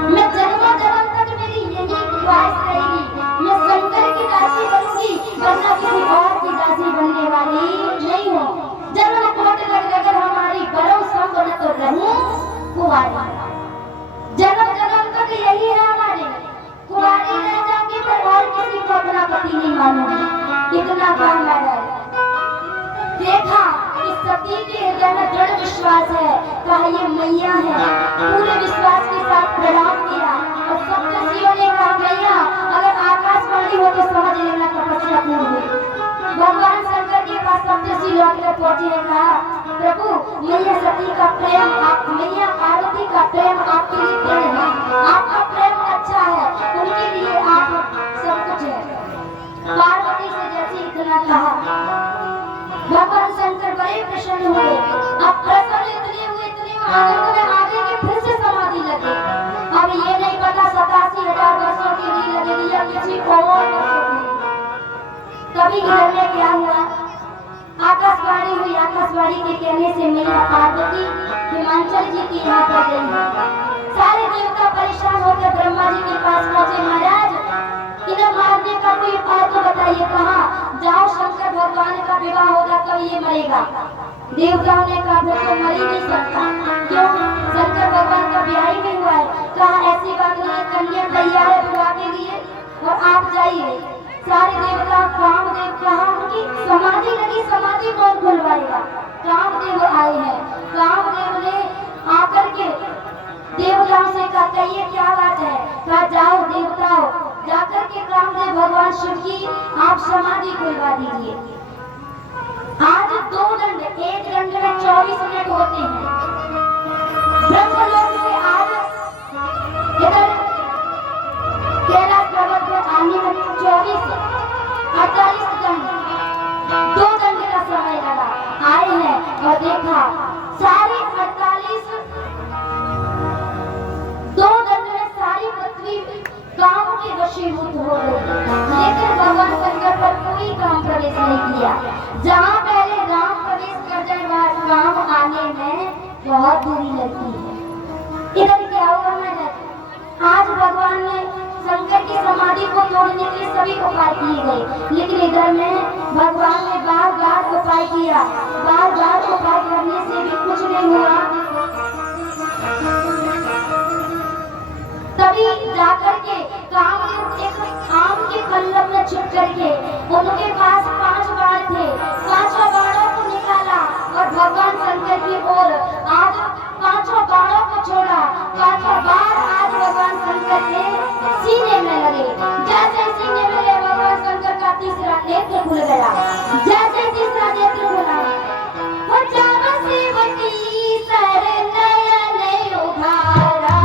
मैं जन्मों जन्म तक मेरी यही ख्वाहिश रहेगी, मैं शंकर की दासी बनूंगी, वरना किसी और की दासी बनने वाली नहीं हो। जन्म कोट लगकर हमारी बड़ों संपन्न तो रहूं कुंवारी, जन्म जन्म तक यही है हमारी, कुंवारी रह जाऊंगी पर और किसी को अपना पति नहीं मानूंगी। इतना काम है। देखा कि सती के हृदय में दृढ़ विश्वास है, कहा ये मैया है, पूरे विश्वास के साथ प्रणाम किया और सप्तऋषियों ने कहा मैया अगर आकाशवाणी हो तो समझ लेना तपस्या पूर्ण हुई। भगवान शंकर के पास सप्तऋषि लौट कर पहुंचे हैं, कहा प्रभु मैया सती का प्रेम, आप मैया पार्वती का प्रेम आपके लिए दृढ़ है, आपका प्रेम अच्छा है, उनके लिए आप सब कुछ है। पार्वती से जैसे इतना कहा भगवान शंकर बड़े प्रसन्न हुए। अब प्रसन्न या किसी और को सुने। तभी इधर में क्या हुआ, आकाशवाणी हुई। आकाशवाणी के कहने से मैया पार्वती हिमांचल जी की यहाँ पर गई है। सारे देवता परेशान होकर ब्रह्मा जी के पास पहुंचे, महाराज इन्हें मारने का कोई उपाय तो बताइए, कहाँ जाओ, शंकर भगवान का विवाह होगा तब ये मरेगा। देवताओं ने कहा फिर तो मर ही नहीं सकता, क्यों, शंकर भगवान का ब्याह ही नहीं हुआ है। कहा ऐसी बात नहीं है, कन्या तैयार है विवाह के लिए और आप जाइए। सारे देवता, कामदेव, कहा उनकी समाधि लगी, समाधि कौन खुलवाएगा, कामदेव आए हैं। कामदेव ने आकर के देवताओं से कहा कहिए क्या बात है। कहा जाओ देवताओं, जाकर के कामदेव भगवान शिव की आप समाधि खुलवा दीजिए। आज 2 दंड, एक दंड में 24 मिनट होते हैं। ब्रह्मलोक से आज इधर कैलाश पर्वत पर आने में 48 दंड, 2 दंड का समय लगा। आए हैं और देखा सारी 48 2 दंड में सारी पृथ्वी काम के वशीभूत हो गई, लेकिन भगवान शंकर पर कोई काम प्रवेश नहीं किया। जहाँ पहले राम प्रवेश कर जाए वहाँ राम आने में बहुत दूरी लगती है। इधर क्या हुआ महाराज, आज भगवान ने शंकर की समाधि को तोड़ने के लिए सभी उपाय किए गए, लेकिन इधर में भगवान ने बार बार उपाय किया, बार बार उपाय करने से भी कुछ नहीं हुआ। तभी जाकर के कामदेव एक आम के पल्लव में छुप करके उनके पास 5 बाण थे, 5 बाणों को निकाला और भगवान शंकर की ओर आज 5 बाणों को छोड़ा। 5 बाण आज भगवान शंकर के सीने में लगे। जैसे सीने में लगे भगवान शंकर का तीसरा नेत्र खुल गया। जैसे तीसरा नेत्र खुला, वो जानो सेवती सर नयन उभारा,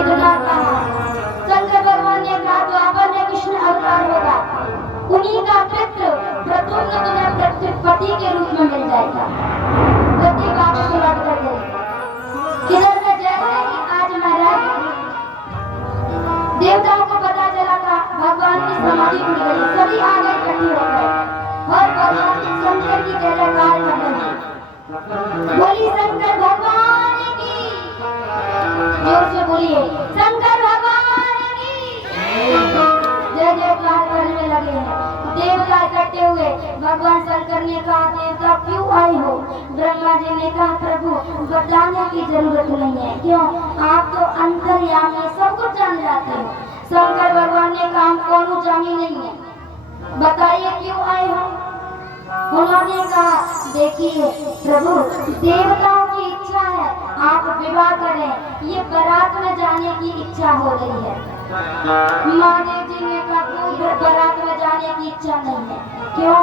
इतना कहा। शंकर भगवान ने कहा द्वापर में कृष्ण अवतार होगा, उन्हीं का पुत्र प्रद्युम्न तुम्हें पति के रूप में मिल जाएगा। गति वापस लौट कर गई। इधर में जैसे ही आज महाराज शांति टूट गई, सभी आ गए इकट्ठे हो गए और भगवान शंकर की जय जयकार कर रहे हैं। बोली शंकर भगवान की, जोर से बोलिए शंकर भगवान की जय जयकार करने लगे हैं। देवता इकट्ठे हुए, भगवान शंकर ने कहा देवता क्यों आए हो? ब्रह्मा जी ने कहा प्रभु बताने की जरूरत नहीं है, क्यों? आप तो अंतर्यामी सब कुछ जान जाते हो। शंकर भगवान ने कहा कौन जामी नहीं है, बताइए क्यों आए हो? उन्होंने कहा देखिए प्रभु देवताओं की इच्छा है आप विवाह करें, ये बारात में जाने की इच्छा हो रही है। महादेव जी ने कहा कोई बारात में जाने की इच्छा नहीं है, क्यों?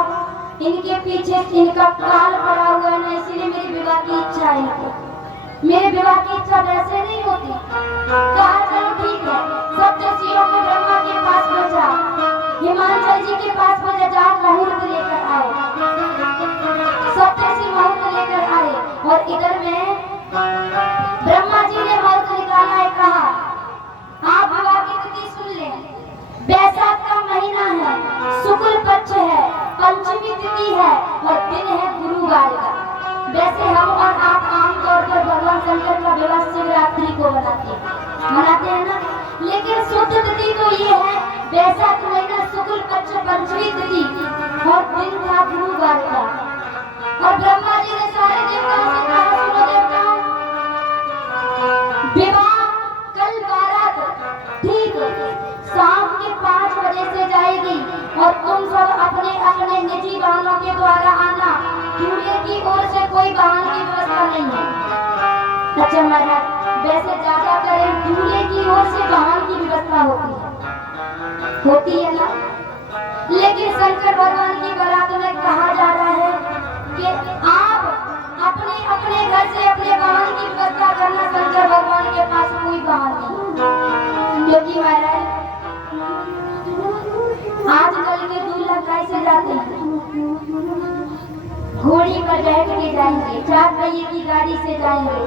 इनके पीछे इनका काल पड़ा हुआ है ना, इसीलिए मेरी विवाह की इच्छा है इनको। मेरे विवाह की इच्छा वैसे नहीं होती। कहा चलो ठीक है, सप्तर्षियों को ब्रह्मा के पास भेजा, हिमाचल जी के पास भेजा, जाओ मुहूर्त लेकर आओ। सप्तर्षि मुहूर्त लेकर आए और इधर में ब्रह्मा जी ने मुहूर्त निकाला है, कहा आप विवाह की तिथि सुन लें, बैसाख का महीना है, शुक्ल पक्ष है, पंचमी तिथि है और दिन है गुरुवार का। वैसे हम और आप आमतौर पर भगवान शंकर का विवाह शिवरात्रि को मनाते हैं ना, लेकिन शुद्ध तिथि तो ये है बैसाख महीना शुक्ल पक्ष पंचमी तिथि और दिन था गुरुवार का। और ब्रह्मा जी ने सारे देवताओं से कहा सुनो देवताओं, विवाह कल बारात ठीक शाम के 5 बजे से जाएगी और तुम सब अपने अपने निजी वाहनों के द्वारा आना, दूल्हे की ओर से कोई वाहन की व्यवस्था नहीं है। अच्छा महाराज वैसे ज्यादा करें दूल्हे की ओर से वाहन की व्यवस्था होती है ना, लेकिन शंकर भगवान की बारात में कहा जा रहा है कि आप अपने अपने घर से अपने वाहन की व्यवस्था करना। शंकर भगवान के पास कोई वाहन नहीं, क्योंकि महाराज आजकल के दूल्हा कैसे जाते हैं, घोड़ी पर बैठ के जाएंगे, 4 पहिए की गाड़ी से जाएंगे।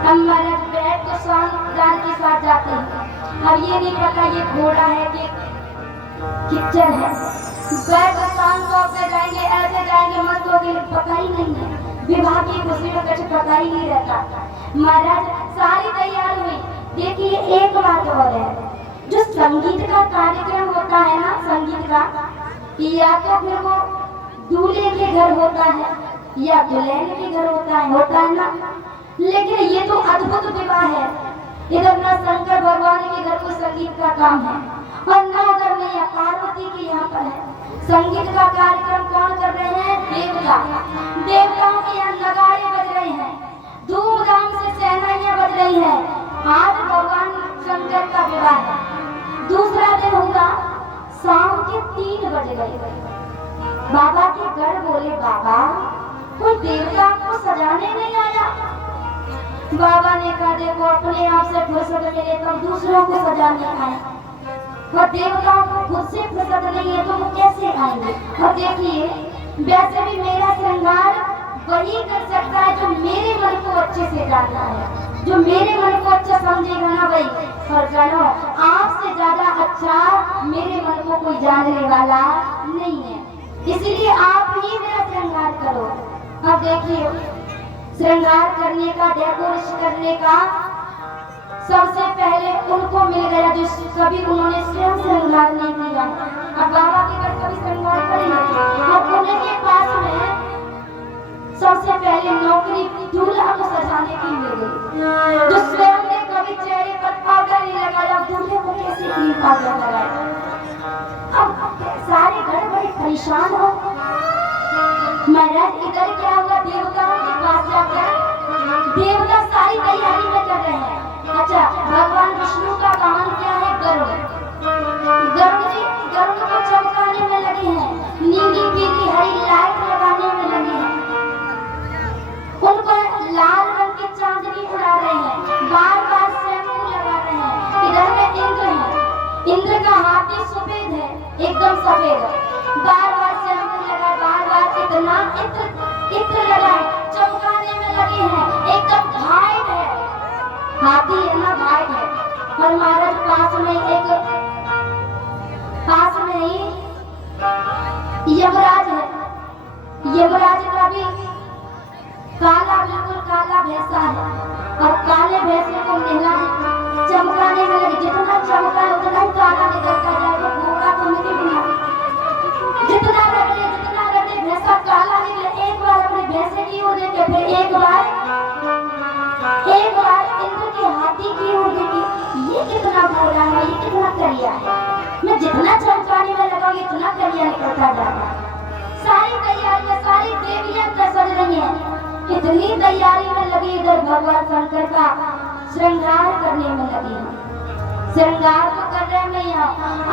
अब महाराज बैठ तो शानदार के साथ जाते हैं, अब ये नहीं पता ये घोड़ा है कि किच्चर है। बैठ शान पे जाएंगे, ऐसे जाएंगे मस्त होगी, पता ही नहीं है। विवाह की खुशी में कुछ पता ही नहीं रहता। महाराज सारी तैयार हुई। देखिए एक बात और है, जो संगीत का कार्यक्रम होता है ना, संगीत का या तो फिर वो दूल्हे के घर होता है या दुल्हन के घर होता है ना, लेकिन ये तो अद्भुत विवाह है। इधर ना शंकर भगवान के घर को संगीत का काम है और ना उधर मैया पार्वती के यहाँ पर है। संगीत का कार्यक्रम कौन कर रहे हैं? देवता। देवताओं के यहाँ नगाड़े बज रहे हैं, धूमधाम से शहनाइयां बज रही हैं। आज भगवान शंकर का विवाह है। दूसरा दिन होगा, शाम के 3 बज गए। बाबा के घर बोले बाबा कोई देवता आपको सजाने नहीं आया? बाबा ने कहा देखो अपने आप से फुर्सत मिले तो दूसरों को सजाने आए, और देवताओं को खुद से फुर्सत नहीं है तो वो कैसे आएंगे? और देखिए वैसे भी मेरा श्रृंगार वही कर सकता है जो मेरे मन को अच्छे से जानता है, जो मेरे मन को अच्छा समझेगा ना भाई। और जानो आपसे ज्यादा अच्छा मेरे मन को कोई जानने वाला नहीं है, इसलिए आप ही मेरा श्रृंगार करो। अब देखिए श्रृंगार करने का, डेकोरेशन करने का सबसे पहले उनको मिल गया जो कभी उन्होंने स्वयं श्रृंगार नहीं किया। अब बाबा के घर कभी श्रृंगार करेंगे और उनके पास में सबसे पहले नौकरी दूल्हा को सजाने की मिल गई, जो स्वयं ने कभी चेहरे पर पाउडर नहीं लगाया, दूल्हे को कैसे क्रीम पाउडर लगाया। अब सारे घर बड़े परेशान हो। महाराज इधर क्या हुआ, देवताओं के पास जाकर देवता सारी तैयारी में कर रहे हैं। अच्छा भगवान विष्णु का वाहन क्या है? गरुड़। गरुड़ जी गरुड़ को चमकाने में लगे हैं, नीली पीली हरी लाइट लगाने में लगे हैं, उनको लाल रंग की चांदनी उड़ा रहे हैं, बार बार शैम्पू लगा रहे हैं। इधर में इंद्र है, इंद्र का हाथी सफेद है, एकदम सफेद, बार बार शैम्पू लगा, बार बार इतना इत्र लगाए, चमकाने में लगे हैं, एकदम घायल है, हाथी है ना घायल है। और महाराज पास में यमराज है, यमराज का भी काला, बिल्कुल काला भैंसा है और काले भैंसे को नहलाने चमकाने में लगे। जितना चमका उतना ही काला निकलता जाएगा, घोड़ा तो निकल गया। जितना रगड़े भैंसा काला निकले। एक बार अपने भैंसे की ओर देखे, फिर एक बार इंद्र के हाथी की ओर देखे। ये कितना गोरा है, ये कितना करिया है। मैं जितना चमकाने में लगा इतना करिया निकलता जाएगा। सारी तैयारियां, सारी देवियां सज रही हैं। इतनी तैयारी में लगी, इधर भगवान शंकर का श्रृंगार करने में लगी। श्रृंगार तो कर रहे मैया,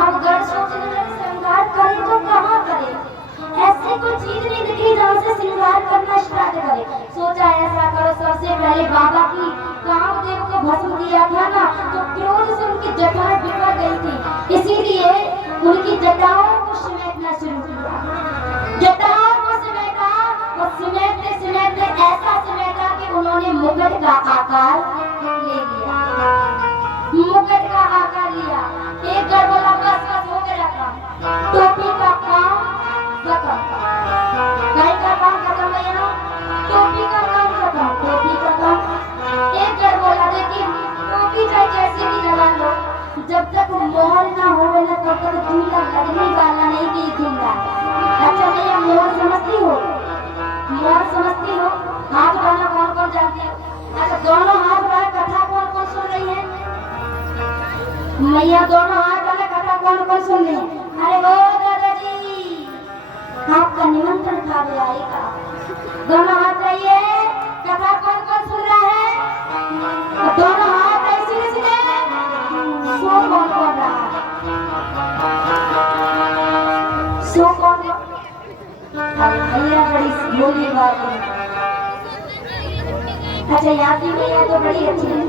अब गढ़ सोचने लगे श्रृंगार करे तो कहाँ करे। ऐसी कोई चीज नहीं दिखी जहाँ से श्रृंगार करना स्टार्ट करे। सोचा ऐसा करो, सबसे पहले बाबा की कामदेव को भस्म किया था ना, तो क्रोध से उनकी जटाएं बिखर गई थी, इसीलिए उनकी जटाओं को समेटना शुरू किया। जटाओं को समेटा और समेटते ऐसा समेटा कि उन्होंने मुकुट का आकार ले लिया। मुकुट का आकार लिया। एक बार बोला बस हो गया काम, टोपी का काम खत्म। गाय का काम खत्म है ना, टोपी का काम खत्म, टोपी का काम। एक बार बोला देखिए टोपी चाहे कैसी भी लगा लो, जब तक मोहर ना हो ना तब तक दूल्हा लगने वाला नहीं कि दूल्हा। अच्छा भैया मोहर समझती हो? मोहर समझती हो? हाथ वाला कौन कौन जानती हो? अच्छा दोनों हाथ वाला कथा कौन कौन सुन रही है? मैया दोनों हाथ वाला कथा कौन कौन सुन रही है? अरे वो दादाजी आपका निमंत्रण था आएगा। दोनों हाथ रहिए, कथा कौन कौन सुन रहा है? दोनों हाथ ऐसे सो कौन कौन रहा है? सो कौन? अरे भैया बड़ी बोली बात है। अच्छा याद ही मैया तो बड़ी अच्छी है।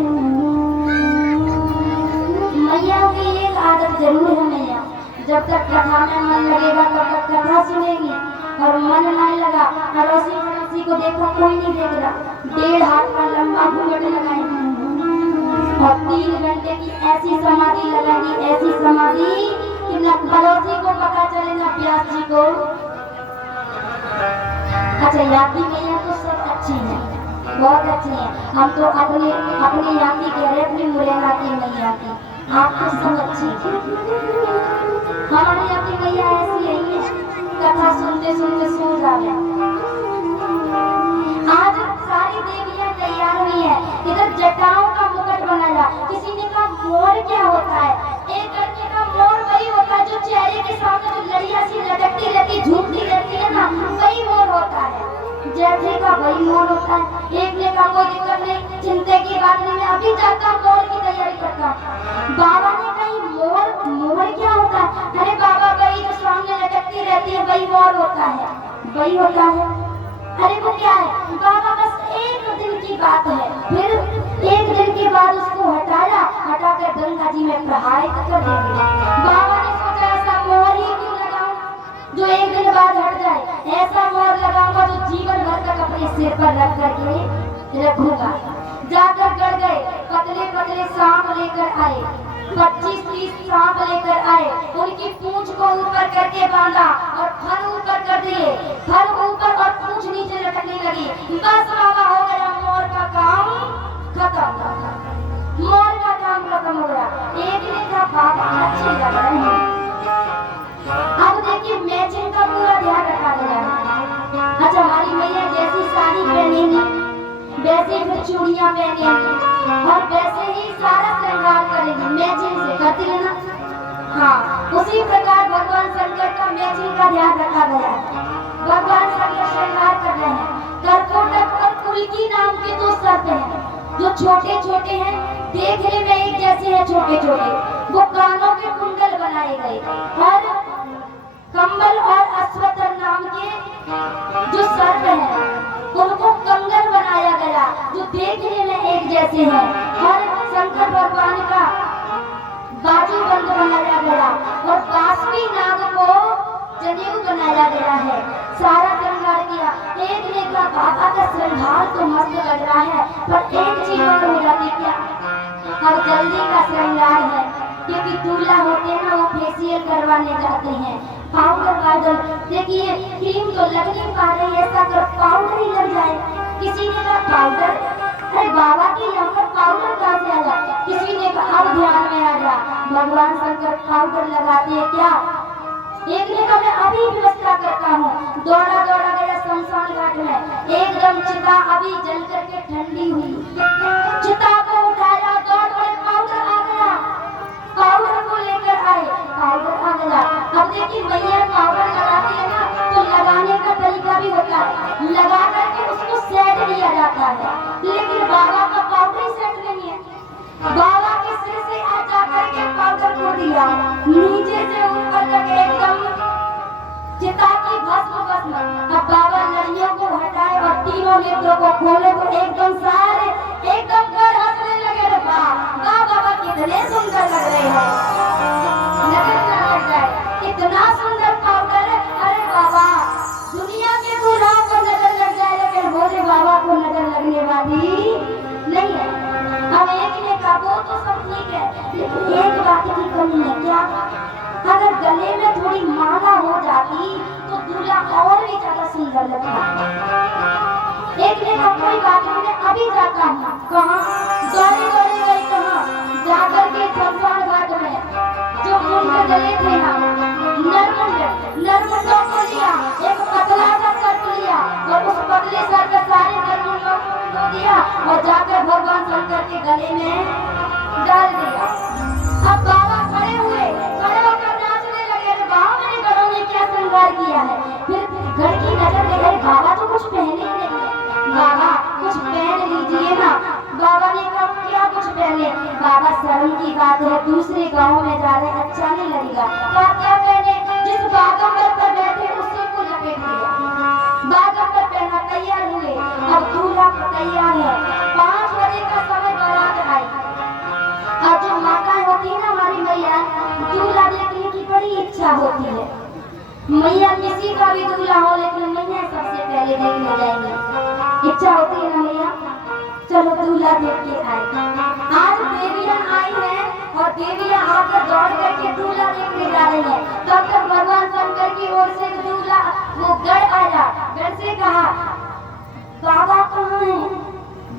मैया की एक आदत जरूर है मैया, जब तक कथा में मन लगेगा तब तक कथा सुनेगी, और मन नहीं लगा अड़ोसी पड़ोसी को देखो कोई नहीं देख रहा, 1.5 हाथ का लंबा घूंघट लगाएंगे और 3 घंटे की ऐसी समाधि लगाएंगी, ऐसी समाधि कि न पड़ोसी को पता चले न प्यास जी को। अच्छा यादी मैया तो सब अच्छी है, बहुत अच्छी है। हम तो अपने यादी कह रहे, अपनी मुरैना की मैया की। आप तो सब अच्छी है। हमारी अपनी मैया ऐसी है, कथा सुनते सुनते सो जावे। आज सारी देवियां तैयार हुई है, इधर जटाओं का मुकुट बनाया। किसी ने कहा मोर क्या होता है? एक लड़के का मोर वही होता है जो चेहरे के सामने जो लड़ियां सी लटकती रहती, झूमती रहती है ना, वही मोर होता है। जैसे का वही मोर होता है। एक ने कहा कोई दिक्कत नहीं, चिंता की बात नहीं, मैं अभी जाता मोर की तैयारी करता हूँ। बाबा ने कही मोर क्या होता है? अरे बाबा वही जो सामने लटकती रहती है वही मोर होता है, वही होता है। अरे वो क्या है? बाबा बस एक दिन की बात है। फिर एक दिन के बाद उसको हटाकर गंगा जी में प्रवाहित कर देंगे। बाबा ने सोचा ऐसा मोर ही क्यों लगाऊं जो एक दिन बाद हट जाए। ऐसा मोर लगाऊंगा जो जीवन भर तक अपने सिर पर रख करके रखूंगा। जाकर गड़ गए, पतले सांप लेकर आए, 25-30 सांप लेकर आए। उनकी पूंछ को ऊपर करके बांधा और फर ऊपर कर दिए, फर ऊपर और पूंछ नीचे लटकने लगी। बस बाबा हो गया, मोर का काम खत्म, मोर का काम खत्म हो गया। एक ने कहा बाबा अच्छे लग रहे हैं। अब देखिए मैचिंग का पूरा ध्यान रखा गया। अच्छा हमारी मैया जैसी साड़ी पहनेगी वैसे फिर चूड़ियां पहनेगी और वैसे ही सारा श्रृंगार करेगी, मैचिंग से करती है ना। हाँ उसी प्रकार भगवान शंकर का मैचिंग का ध्यान रखा गया है। भगवान शंकर श्रृंगार कर रहे हैं। कर्कोटक और कुल्की नाम के 2 सर्प हैं जो छोटे छोटे हैं, देखने में एक जैसे हैं छोटे छोटे। वो कानों के कुंडल बनाए गए और कंबल और अश्वत्थ नाम के जो सर्प हैं उनको कंगन बनाया गया जो देखने में एक जैसे हैं। और शंकर भगवान का बाजूबंद बनाया गया और बासुरी नाग को जनेऊ बनाया गया है। सारा श्रृंगार किया। एक ने कहा बाबा का श्रृंगार तो मस्त लग रहा है, पर एक चीज और हो जाती क्या? अब जल्दी का श्रृंगार है, क्योंकि दूल्हा होते हैं ना वो फेशियल करवाने जाते हैं, पाउडर वाउडर। देखिए क्रीम तो लग नहीं पा रही, ऐसा कर पाउडर ही लग जाए। किसी ने कहा पाउडर, अरे बाबा के यहाँ पर पाउडर कहाँ से आया? किसी ने कहा अब ध्यान में आ गया, भगवान शंकर पाउडर लगाते हैं क्या? एक ने कहा मैं अभी व्यवस्था करता हूँ। दौड़ा दौड़ा गया शमशान घाट में, एकदम चिता अभी जल करके ठंडी हुई, चिता को उठाया, दौड़ दौड़ पाउडर आ गया, पाउडर को लेकर आए, पाउडर आ गया। अब देखिए मैया पाउडर लगाती है ना तो लगाने का तरीका भी होता है, लगा करके उसको सेट किया जाता है, लेकिन बाबा का पाउडर सेट नहीं है। बाबा के सिर से आ जाकर के पाउडर को दिया, नीचे से ऊपर तक एकदम चिता की भस्म भस्म। अब बाबा लड़ियों को हटाए और तीनों नेत्रों को खोले तो एकदम सारे एकदम कर हंसने लगे। रे वाह बाबा कितने सुंदर लग रहे हैं, नजर न लग जाए इतना सुंदर पाउडर है। अरे बाबा दुनिया के दूल्हा को नजर लग जाए, लेकिन भोले बाबा को नजर लगने वाली नहीं है। अब एक ने कहा वो तो सब ठीक है, लेकिन एक बात की कमी है। क्या? अगर गले में थोड़ी माला हो जाती तो दूल्हा और भी ज्यादा सुंदर लगता। एक ने कहा कोई बात नहीं, मैं अभी जाता हूँ। कहाँ? दौड़ी दौड़ी गई, कहाँ? जाकर के शमशान घाट में जो मुंड गले थे ना, नरमुंडों को लिया, एक पतला सा कट लिया और उस पतले सर के सारे नरमुंडों को दिया और जाकर भगवान शंकर के गले में डाल दिया। अब बाबा खड़े हुए, खड़े होकर नाचने लगे। अरे बाबा मैंने घरों में क्या श्रृंगार किया है? फिर घर की नजर गई, बाबा तो कुछ पहने ही नहीं है, बाबा कुछ पहन लीजिए ना। बाबा ने कहा क्या कुछ पहने? बाबा शर्म की बात है, दूसरे गांव में जा रहे, अच्छा नहीं लगेगा। क्या पहने? जिस बागंबर पर बैठे उसी को लपेट दिया, बागंबर पहना, तैयार हुए। अब दूल्हा तैयार है, 5 बजे का समय बारात आई। और जो माता होती है ना हमारी मैया, दूल्हा देखने की बड़ी इच्छा होती है। मैया किसी का भी दूल्हा हो, लेकिन मैया सबसे पहले देखने जाएंगे, इच्छा होती है ना मैया। चलो दूल्हा देख के आए। आज देवियां आई हैं और देवियां आकर दौड़ करके दूल्हा देखने जा रही है। तब तक भगवान शंकर की ओर से दूल्हा वो गढ़ आया, गढ़ से कहा बाबा कहाँ है?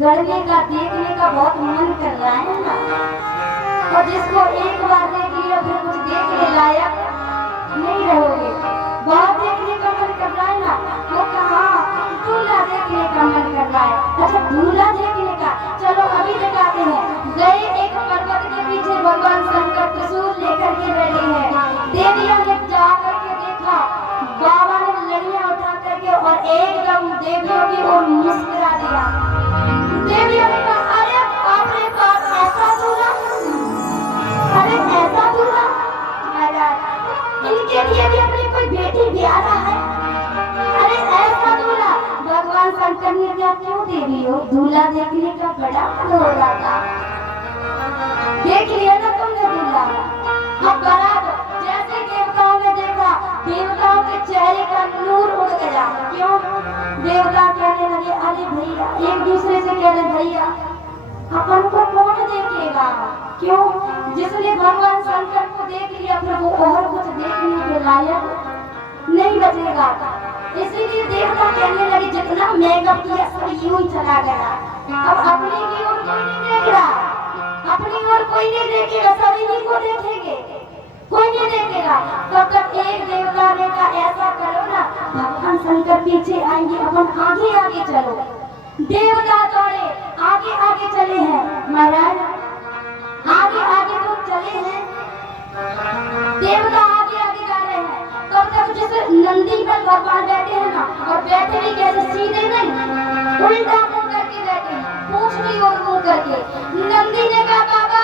गढ़ने का देखने का बहुत मन कर रहा है ना, और जिसको एक बार देख लिया फिर कुछ देखने लायक नहीं रहोगे। बहुत देखने का मन कर रहा है ना, वो कहा दूल्हा देखने का मन कर रहा है। अच्छा दूल्हा देखने का, चलो अभी दिखाते हैं। गए एक पर्वत के पीछे भगवान शंकर त्रिशूल लेकर के बैठे हैं। देवियां ने जा करके देखा, बाबा ने लड़ियां उठा करके और एकदम देवियों की ओर मुस्कुरा दिया। देवियों ने कहा अरे बाप रे बाप, ऐसा दूल्हा, अरे ऐसा दूल्हा, इनके लिए भी अपनी कोई बेटी ब्याह रहा है। अरे ऐसा दूल्हा, भगवान शंकर ने क्या क्यों देवी हो, दूल्हा देखने का बड़ा मन हो रहा था। देख लिया ना तुमने दूल्हा। अब बारात जैसे देवताओं ने देखा, देवताओं के चेहरे का नूर उड़ गया। क्यों? देवता कहने लगे अरे भैया, एक दूसरे से कह रहे भैया अपन को कौन देखेगा? क्यों? जिसने भगवान शंकर को देख लिया फिर वो और कुछ देखने के लायक नहीं बचेगा। इसीलिए देवता कहने लगे जितना मेकअप किया सब यूं ही चला गया। अब अपनी की ओर कोई नहीं देख रहा, अपनी ओर कोई नहीं देखेगा, सब इन्हीं को देखेंगे, कोई नहीं देखेगा। तब तक एक देवता ने कहा ऐसा करो ना, भगवान शंकर पीछे आएंगे, अपन आगे आगे चलो। देवता दौड़े, आगे आगे चले हैं। महाराज आगे आगे तो चले हैं, देवता आगे आगे जा रहे हैं। तब तक जैसे नंदी पर भगवान बैठे हैं ना, और बैठे भी कैसे सीधे नहीं, उल्टा मुंह करके बैठे हैं, पूछ भी और मुंह करके। नंदी ने कहा बाबा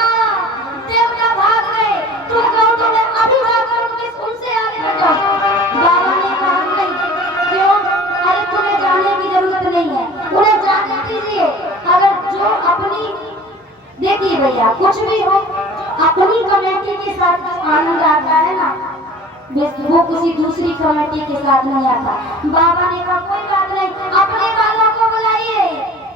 देवता भाग गए, तुम कहो तो मैं अभी भाग करूंगी, उनसे आगे बढ़ो। बाबा ने कहा नहीं। क्यों? अरे तुम्हें जाने की जरूरत नहीं है, उन्हें जाने दीजिए। अगर जो अपनी, देखिए भैया कुछ भी हो, अपनी कमेटी के साथ आनंद आता है ना, वो किसी दूसरी कमेटी के साथ नहीं आता। बाबा ने कहा कोई बात नहीं, अपने वालों को बुलाइए,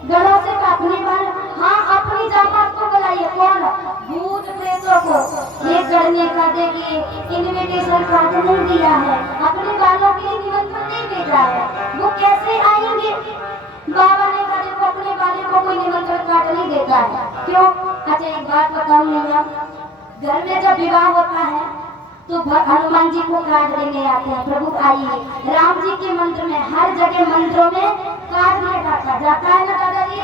गढ़ों से अपने वाले, हाँ अपनी जामात को बुलाइए। कौन? भूत प्रेतों को। ये करने का देखिए इनविटेशन कार्ड नहीं दिया है, अपने बालों के लिए निमंत्रण नहीं भेजा है, वो कैसे आएंगे? बाबा ने कहा देखो अपने वाले को कोई निमंत्रण कार्ड नहीं देता है, क्यों? अच्छा एक बात बताऊं भैया, घर में जब विवाह होता है तो हनुमान जी को कार्ड देने आते हैं, प्रभु आइए। राम जी के मंत्र में हर जगह मंत्रों में कार्ड दिया जाता है ना दादाजी,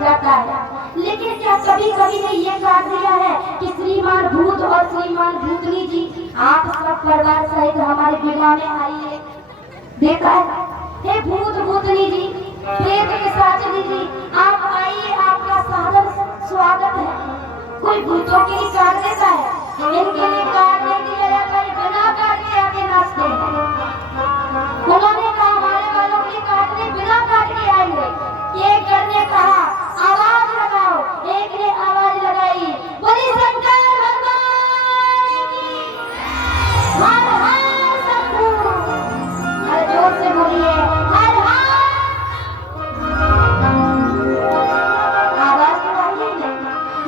जाता है। लेकिन क्या कभी कभी ने ये कार्ड दिया है कि श्रीमान भूत और श्रीमान भूतनी जी आप सब परिवार सहित हमारे विवाह में आइए? देखा है? हे भूत भूतनी जी, प्रेत के साजनी जी, आप आइए, आपका सादर स्वागत है। कोई भूतों के लिए कार्ड देता है? इनके लिए कार्ड नहीं दिया जाता है, बिना कार्ड के आगे नाचते हैं। उन्होंने कहा हमारे वालों के लिए कार्ड नहीं, बिना कार्ड के आएंगे। एक घर ने कहा आवाज लगाओ, एक ने आवाज लगाई, बोली शंकर भगवान की हर हर शंभू। अरे जोर से बोलिए हर हर। आवाज तो आई नहीं,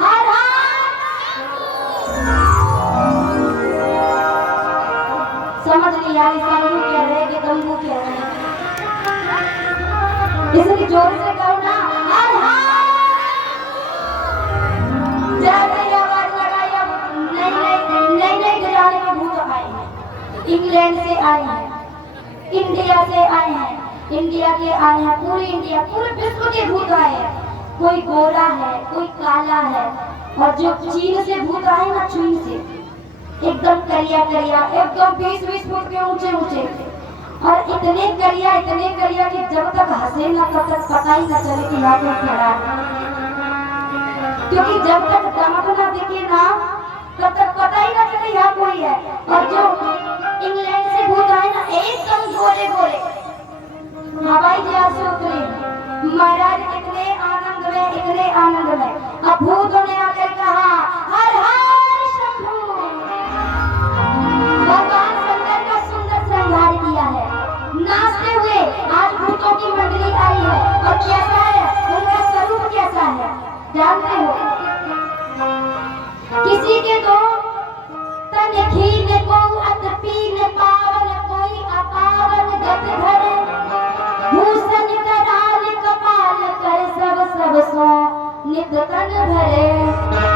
हर हर। समझ नहीं आ रही शंभू कह रहे कि गंगू कह रहे, इसलिए जोर से कहो ना हर हर। जैसे आवाज लगाई, अब नई घराने में भूत आए हैं, इंग्लैंड से आए हैं, इंडिया से आए हैं, इंडिया के आए हैं, पूरी इंडिया पूरे विश्व के भूत आए हैं। कोई गोरा है, कोई काला है, और जो चीन से भूत आए ना, चीन से एकदम करिया करिया, एकदम 20-20 फुट के ऊंचे ऊंचे, और इतने करिया कि जब तक हंसे ना तब तक पता ही ना चले कि यहाँ कोई खड़ा है, क्योंकि जब तक दमक ना दिखे ना तब तक पता ही ना चले यहाँ कोई है। और जो इंग्लैंड से भूत आए ना, एकदम गोरे गोरे हवाई जहाज से उतरे, महाराज इतने आनंद में अब भूतों ने आकर कहा हर हर शंभू। भगवान शंकर का सुंदर श्रृंगार किया है, नाचते हुए आज भूतों की मंडली आई है। और कैसा है उनका स्वरूप, कैसा है जानते हो? किसी के दो तन खीन को अतपीन पावन, कोई अपावन गत धरे, भूषण कराल कपाल कर सब सो नित तन भरे,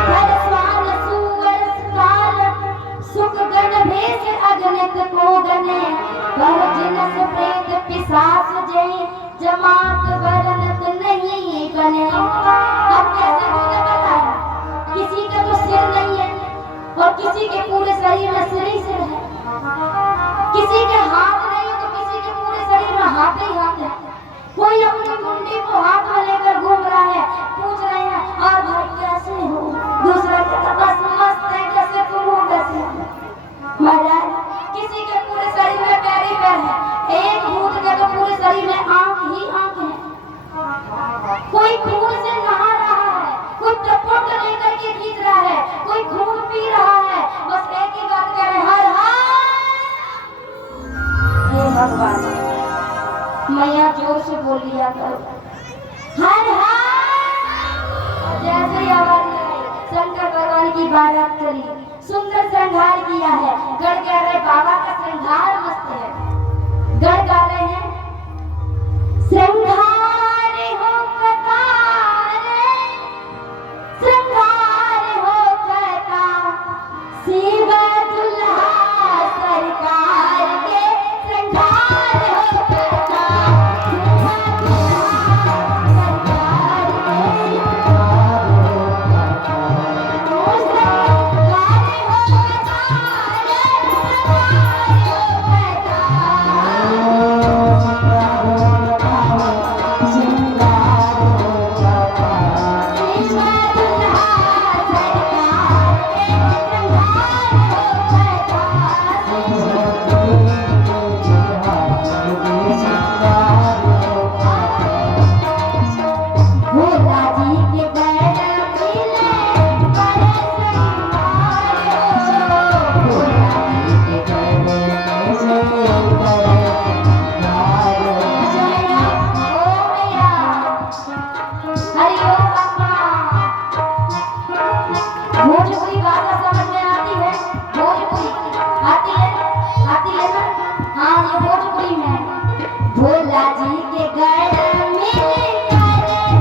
हर स्वान सुवर काल सुख गण भेष अगणित को गने, बहु जिनस प्रेत पिशाच जय जमात वर्णत नहीं बने। अब कैसे मुझे पता है, किसी का तो सिर नहीं है और किसी के पूरे शरीर में सिर ही सिर है, किसी के हाथ नहीं है तो किसी के पूरे शरीर में हाथ ही हाथ है। कोई अपनी मुंडी को हाथ में लेकर घूम रहा है, पूछ रहे हैं और भाई कैसे हो, दूसरा कहता बस मस्त है, कैसे तुम हो, कैसे महाराज। किसी के पूरे शरीर में पैर ही पैर है, एक भूत के तो पूरे शरीर में आंख ही आंख है। कोई खून से नहा रहा है, कोई टपक लेकर के खींच रहा है, कोई खून पी रहा है, बस एक ही बात कह रहे हर हर। हे भगवान, मैया जोर से बोल लिया करो हर हर। जैसे ही आवाज आई, शंकर भगवान की बारात चली, सुंदर श्रृंगार किया है। गढ़ कह रहे बाबा का श्रृंगार मस्त है, गढ़ गा रहे हैं श्रृंगार हो कतार, श्रृंगार हो कता, शिव दुल्हा सरकार के श्रृंगार हो कता, शिव दुल्हा सरकार के श्रृंगार हो कता, भोजपुरी भाषा समझ में आती है? के गड़ मिल कर